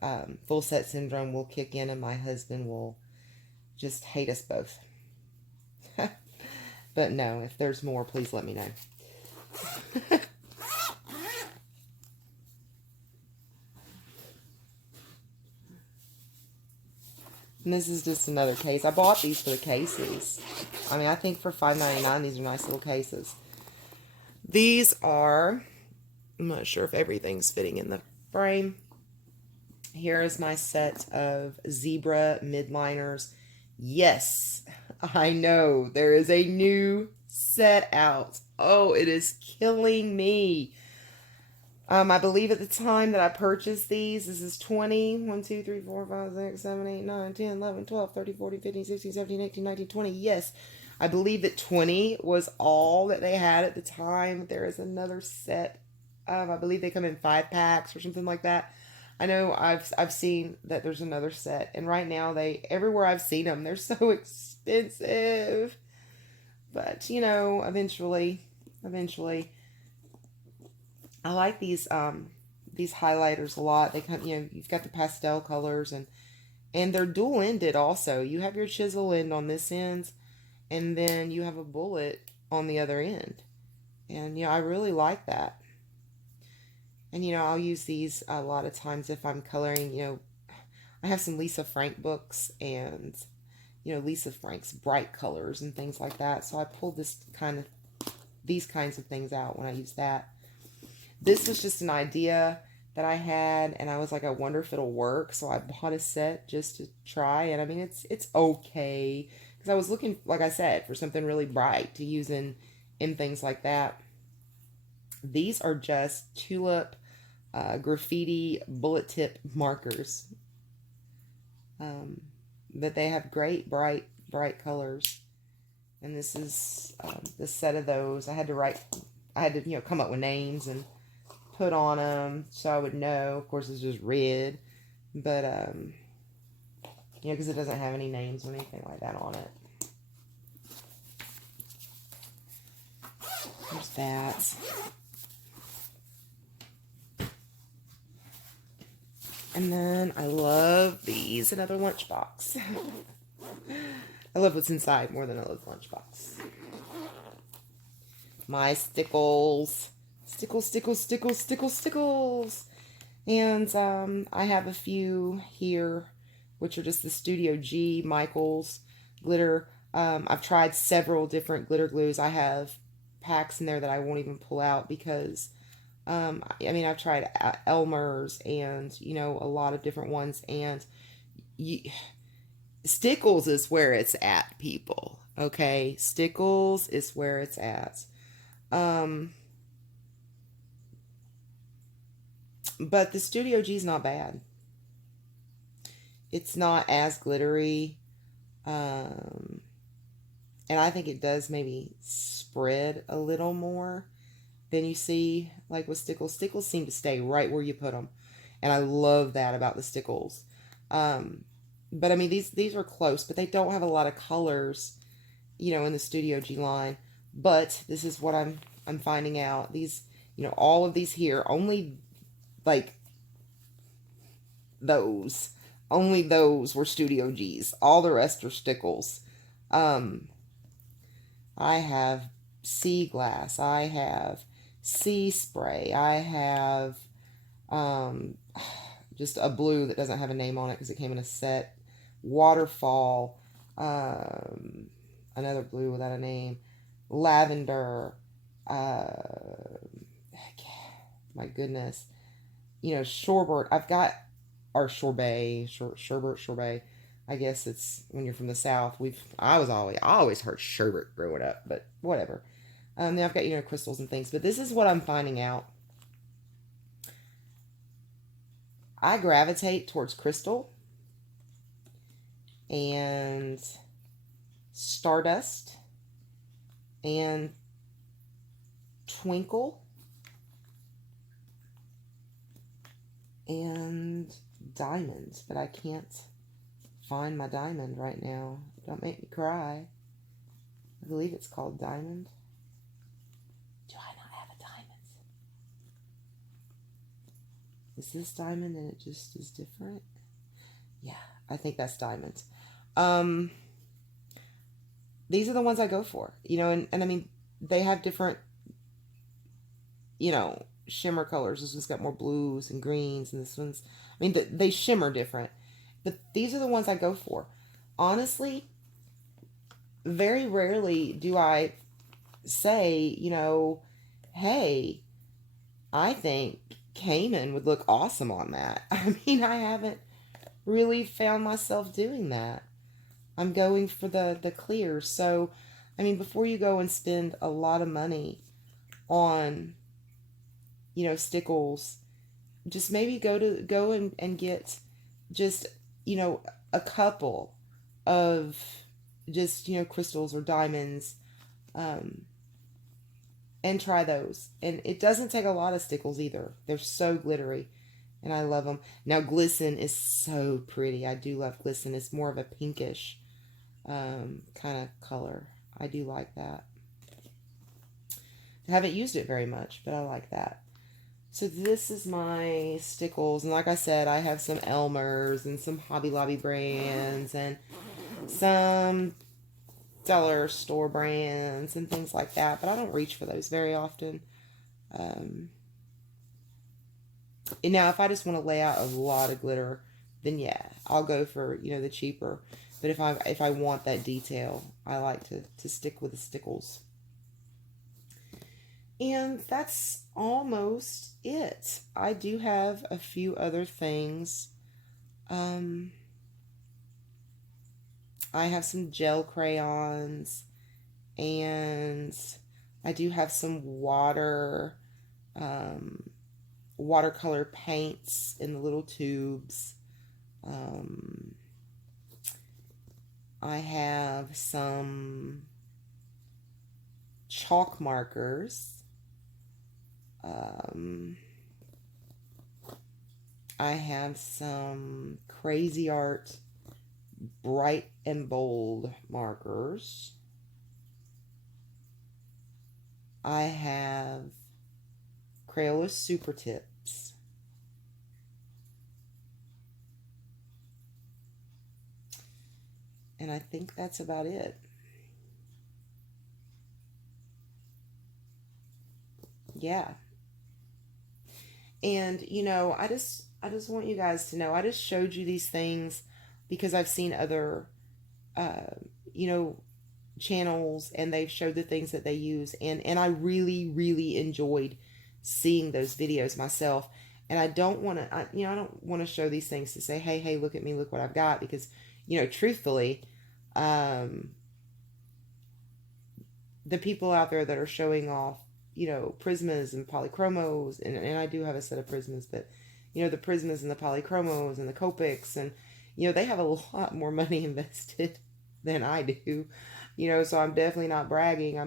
full set syndrome will kick in and my husband will just hate us both. But no, if there's more, please let me know. And this is just another case. I bought these for the cases. I mean, I think for $5.99, these are nice little cases. These are, I'm not sure if everything's fitting in the frame. Here is my set of zebra midliners. Yes, I know there is a new set out. Oh, it is killing me. I believe at the time that I purchased these, this is 20, 1, 2, 3, 4, 5, 6, 7, 8, 9, 10, 11, 12, 13, 14, 15, 16, 17, 18, 19, 20. Yes, I believe that 20 was all that they had at the time. There is another set of, I believe they come in 5 packs or something like that. I know I've seen that there's another set, and right now everywhere I've seen them, they're so expensive. But eventually, I like these highlighters a lot. They come, you've got the pastel colors, and they're dual ended also. You have your chisel end on this end, and then you have a bullet on the other end. And I really like that. And I'll use these a lot of times if I'm coloring. I have some Lisa Frank books, and Lisa Frank's bright colors and things like that. So I pulled these kinds of things out when I use that. This was just an idea that I had, and I was like, I wonder if it'll work. So I bought a set just to try, and I mean, it's okay, because I was looking, like I said, for something really bright to use in things like that. These are just tulip graffiti bullet tip markers, but they have great bright colors. And this is the set of those. I had to come up with names and put on them so I would know. Of course, it's just red, but because it doesn't have any names or anything like that on it. There's that. And then I love these, another lunchbox. I love what's inside more than I love the lunchbox. My Stickles. Stickles. And I have a few here, which are just the Studio G Michaels glitter. I've tried several different glitter glues. I have packs in there that I won't even pull out because I've tried Elmer's and a lot of different ones, and Stickles is where it's at, people. Okay, Stickles is where it's at. But the Studio G is not bad. It's not as glittery, and I think it does maybe spread a little more than you see like with Stickles. Stickles seem to stay right where you put them, and I love that about the Stickles. But I mean, these are close, but they don't have a lot of colors, in the Studio G line. But this is what I'm finding out. These, all of these here, only like those, only those were Studio G's. All the rest are Stickles. I have sea glass. I have sea spray. I have just a blue that doesn't have a name on it because it came in a set. Waterfall. Another blue without a name. Lavender. My goodness. Sherbet. I've got our sherbet. I guess it's when you're from the South. I always heard sherbet growing up, but whatever. Then I've got crystals and things, but this is what I'm finding out. I gravitate towards crystal and stardust and twinkle and diamonds, but I can't find my diamond right now. Don't make me cry. I believe it's called diamond. Do I not have a diamond? Is this diamond and it just is different? Yeah, I think that's diamond. These are the ones I go for, and I mean, they have different, shimmer colors. This one's got more blues and greens, and this one's, they shimmer different, but these are the ones I go for. Honestly, very rarely do I say, hey, I think Cayman would look awesome on that. I mean, I haven't really found myself doing that. I'm going for the clear. So, I mean, before you go and spend a lot of money on, Stickles, just maybe go and get just, a couple of just, crystals or diamonds, um, and try those. And it doesn't take a lot of Stickles either. They're so glittery and I love them. Now, glisten is so pretty. I do love glisten. It's more of a pinkish kind of color. I do like that. I haven't used it very much, but I like that. So this is my Stickles, and like I said, I have some Elmer's and some Hobby Lobby brands and some dollar store brands and things like that, but I don't reach for those very often. And now, if I just want to lay out a lot of glitter, then yeah, I'll go for the cheaper. But if I want that detail, I like to stick with the Stickles. And that's almost it. I do have a few other things. I have some gel crayons, and I do have some watercolor paints in the little tubes. I have some chalk markers. I have some Crazy Art bright and bold markers. I have Crayola Super Tips. And I think that's about it. Yeah. And I just want you guys to know, I just showed you these things because I've seen other uh, you know channels, and they've showed the things that they use, and I really really enjoyed seeing those videos myself. And I don't want to I don't want to show these things to say, hey, look at me, look what I've got, because truthfully, um the people out there that are showing off, Prismas and polychromos, and I do have a set of Prismas, but the Prismas and the polychromos and the Copics, and they have a lot more money invested than I do. So I'm definitely not bragging.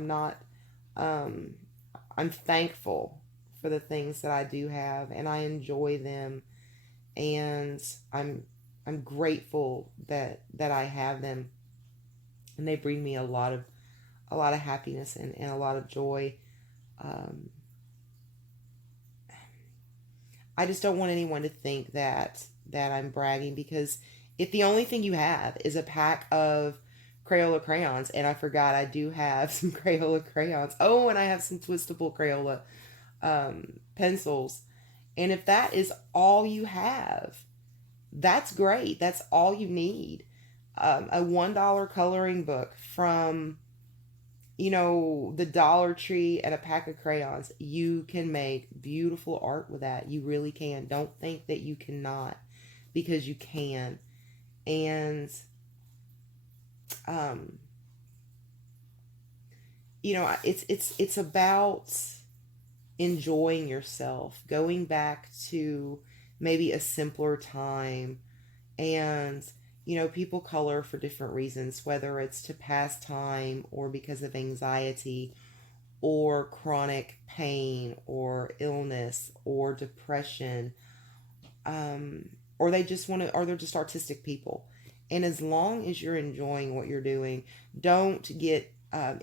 Um I'm thankful for the things that I do have, and I enjoy them, and I'm grateful that I have them, and they bring me a lot of happiness and a lot of joy. Um, I just don't want anyone to think that I'm bragging, because if the only thing you have is a pack of Crayola crayons, and I forgot I do have some Crayola crayons. Oh, and I have some twistable Crayola pencils. And if that is all you have, that's great. That's all you need. A $1 coloring book from the Dollar Tree, and a pack of crayons. You can make beautiful art with that. You really can. Don't think that you cannot, because you can. And, um, it's about enjoying yourself, going back to maybe a simpler time. And people color for different reasons, whether it's to pass time, or because of anxiety, or chronic pain, or illness, or depression, or they just want to, or they're just artistic people. And as long as you're enjoying what you're doing, don't get, I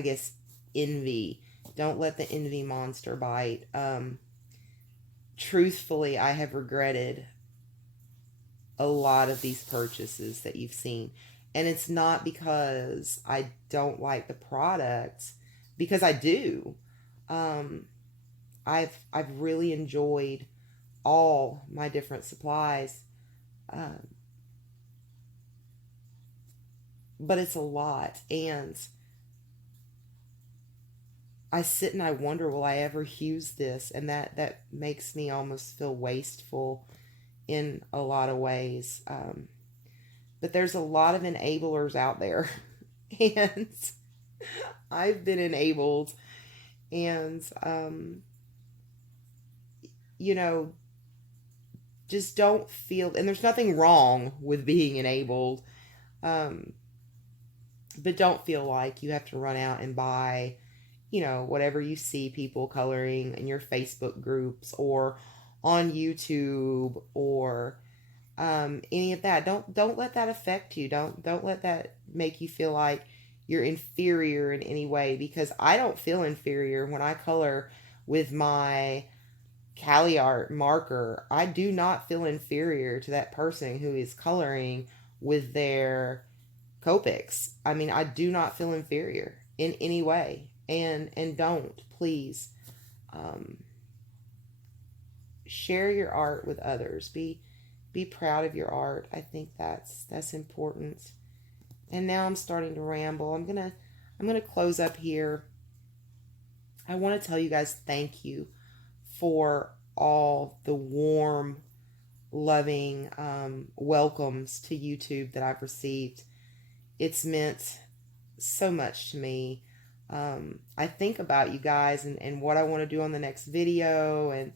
guess, envy. Don't let the envy monster bite. Truthfully, I have regretted a lot of these purchases that you've seen. And it's not because I don't like the products, because I do. Um, I've really enjoyed all my different supplies. Um, but it's a lot, and I sit and I wonder, will I ever use this? And that makes me almost feel wasteful in a lot of ways. But there's a lot of enablers out there, and I've been enabled, and you know, just don't feel. And there's nothing wrong with being enabled, um, but don't feel like you have to run out and buy, whatever you see people coloring in your Facebook groups or on YouTube or any of that. Don't let that affect you. Don't let that make you feel like you're inferior in any way, because I don't feel inferior when I color with my Cali Art marker. I do not feel inferior to that person who is coloring with their Copics. I mean, I do not feel inferior in any way, and don't, please, um, share your art with others. Be proud of your art. I think that's important. And now I'm starting to ramble. I'm gonna close up here. I want to tell you guys thank you for all the warm, loving welcomes to YouTube that I've received. It's meant so much to me. I think about you guys and what I want to do on the next video, and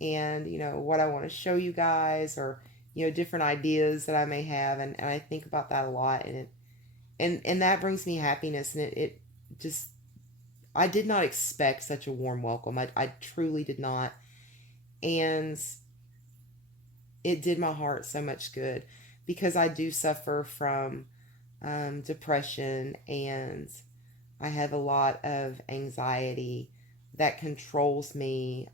what I want to show you guys, or different ideas that I may have, and I think about that a lot, and that brings me happiness, and it just, I did not expect such a warm welcome. I truly did not, and it did my heart so much good, because I do suffer from depression, and I have a lot of anxiety that controls me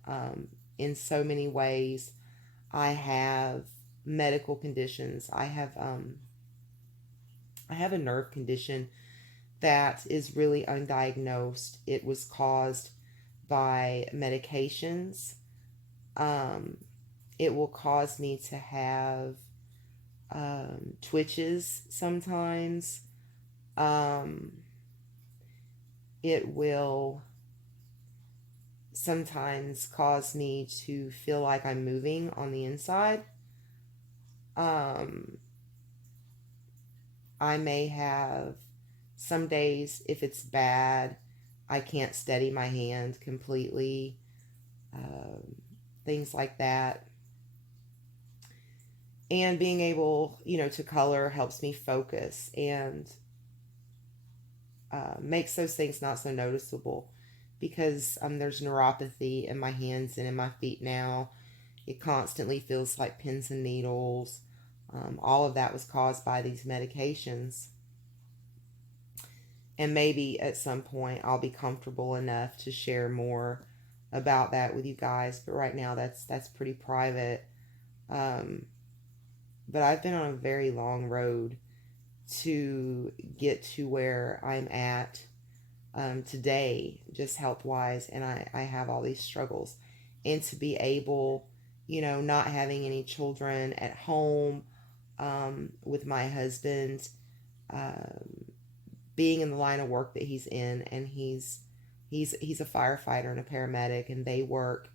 in so many ways. I have medical conditions. I have a nerve condition that is really undiagnosed. It was caused by medications. It will cause me to have twitches sometimes. It will sometimes cause me to feel like I'm moving on the inside. I may have some days, if it's bad, I can't steady my hand completely. Things like that. And being able, to color helps me focus and makes those things not so noticeable, because there's neuropathy in my hands and in my feet now. It constantly feels like pins and needles. All of that was caused by these medications. And maybe at some point I'll be comfortable enough to share more about that with you guys. But right now that's pretty private. But I've been on a very long road to get to where I'm at today, just health wise, and I have all these struggles. And to be able, not having any children at home, with my husband, being in the line of work that he's in, and he's a firefighter and a paramedic, and they work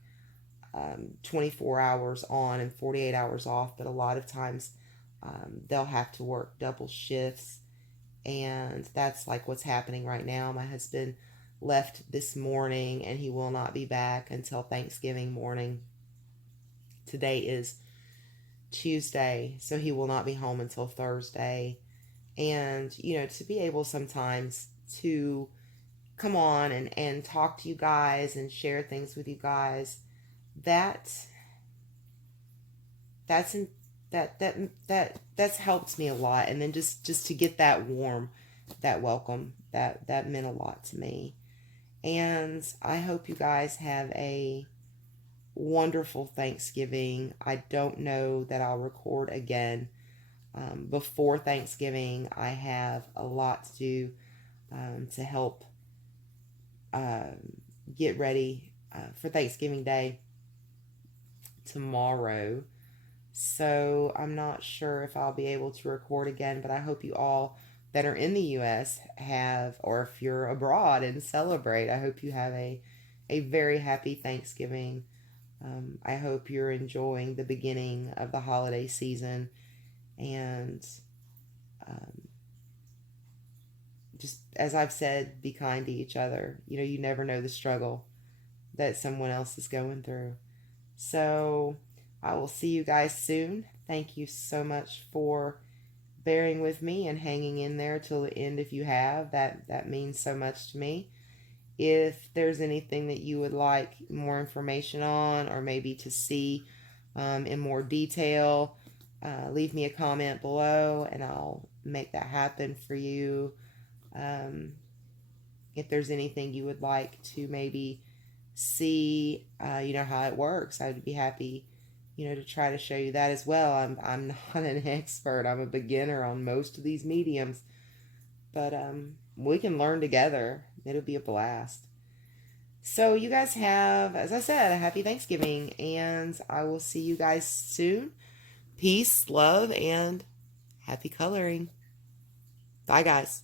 24 hours on and 48 hours off, but a lot of times they'll have to work double shifts, and that's like what's happening right now. My husband left this morning, and he will not be back until Thanksgiving morning. Today is Tuesday, so he will not be home until Thursday. And to be able sometimes to come on and talk to you guys and share things with you guys, that's helped me a lot. And then just to get that welcome, that meant a lot to me. And I hope you guys have a wonderful Thanksgiving. I don't know that I'll record again before Thanksgiving. I have a lot to do to help get ready for Thanksgiving Day tomorrow. So I'm not sure if I'll be able to record again, but I hope you all that are in the U.S. have, or if you're abroad and celebrate, I hope you have a very happy Thanksgiving. I hope you're enjoying the beginning of the holiday season, and um, just as I've said, be kind to each other. You know, you never know the struggle that someone else is going through. So I will see you guys soon. Thank you so much for bearing with me and hanging in there till the end. If you have, that means so much to me. If there's anything that you would like more information on, or maybe to see in more detail, leave me a comment below and I'll make that happen for you. Um, if there's anything you would like to maybe see, you know, how it works, I would be happy, you know, to try to show you that as well. I'm not an expert. I'm a beginner on most of these mediums, but we can learn together. It'll be a blast. So you guys have, as I said, a happy Thanksgiving, and I will see you guys soon. Peace, love, and happy coloring. Bye, guys.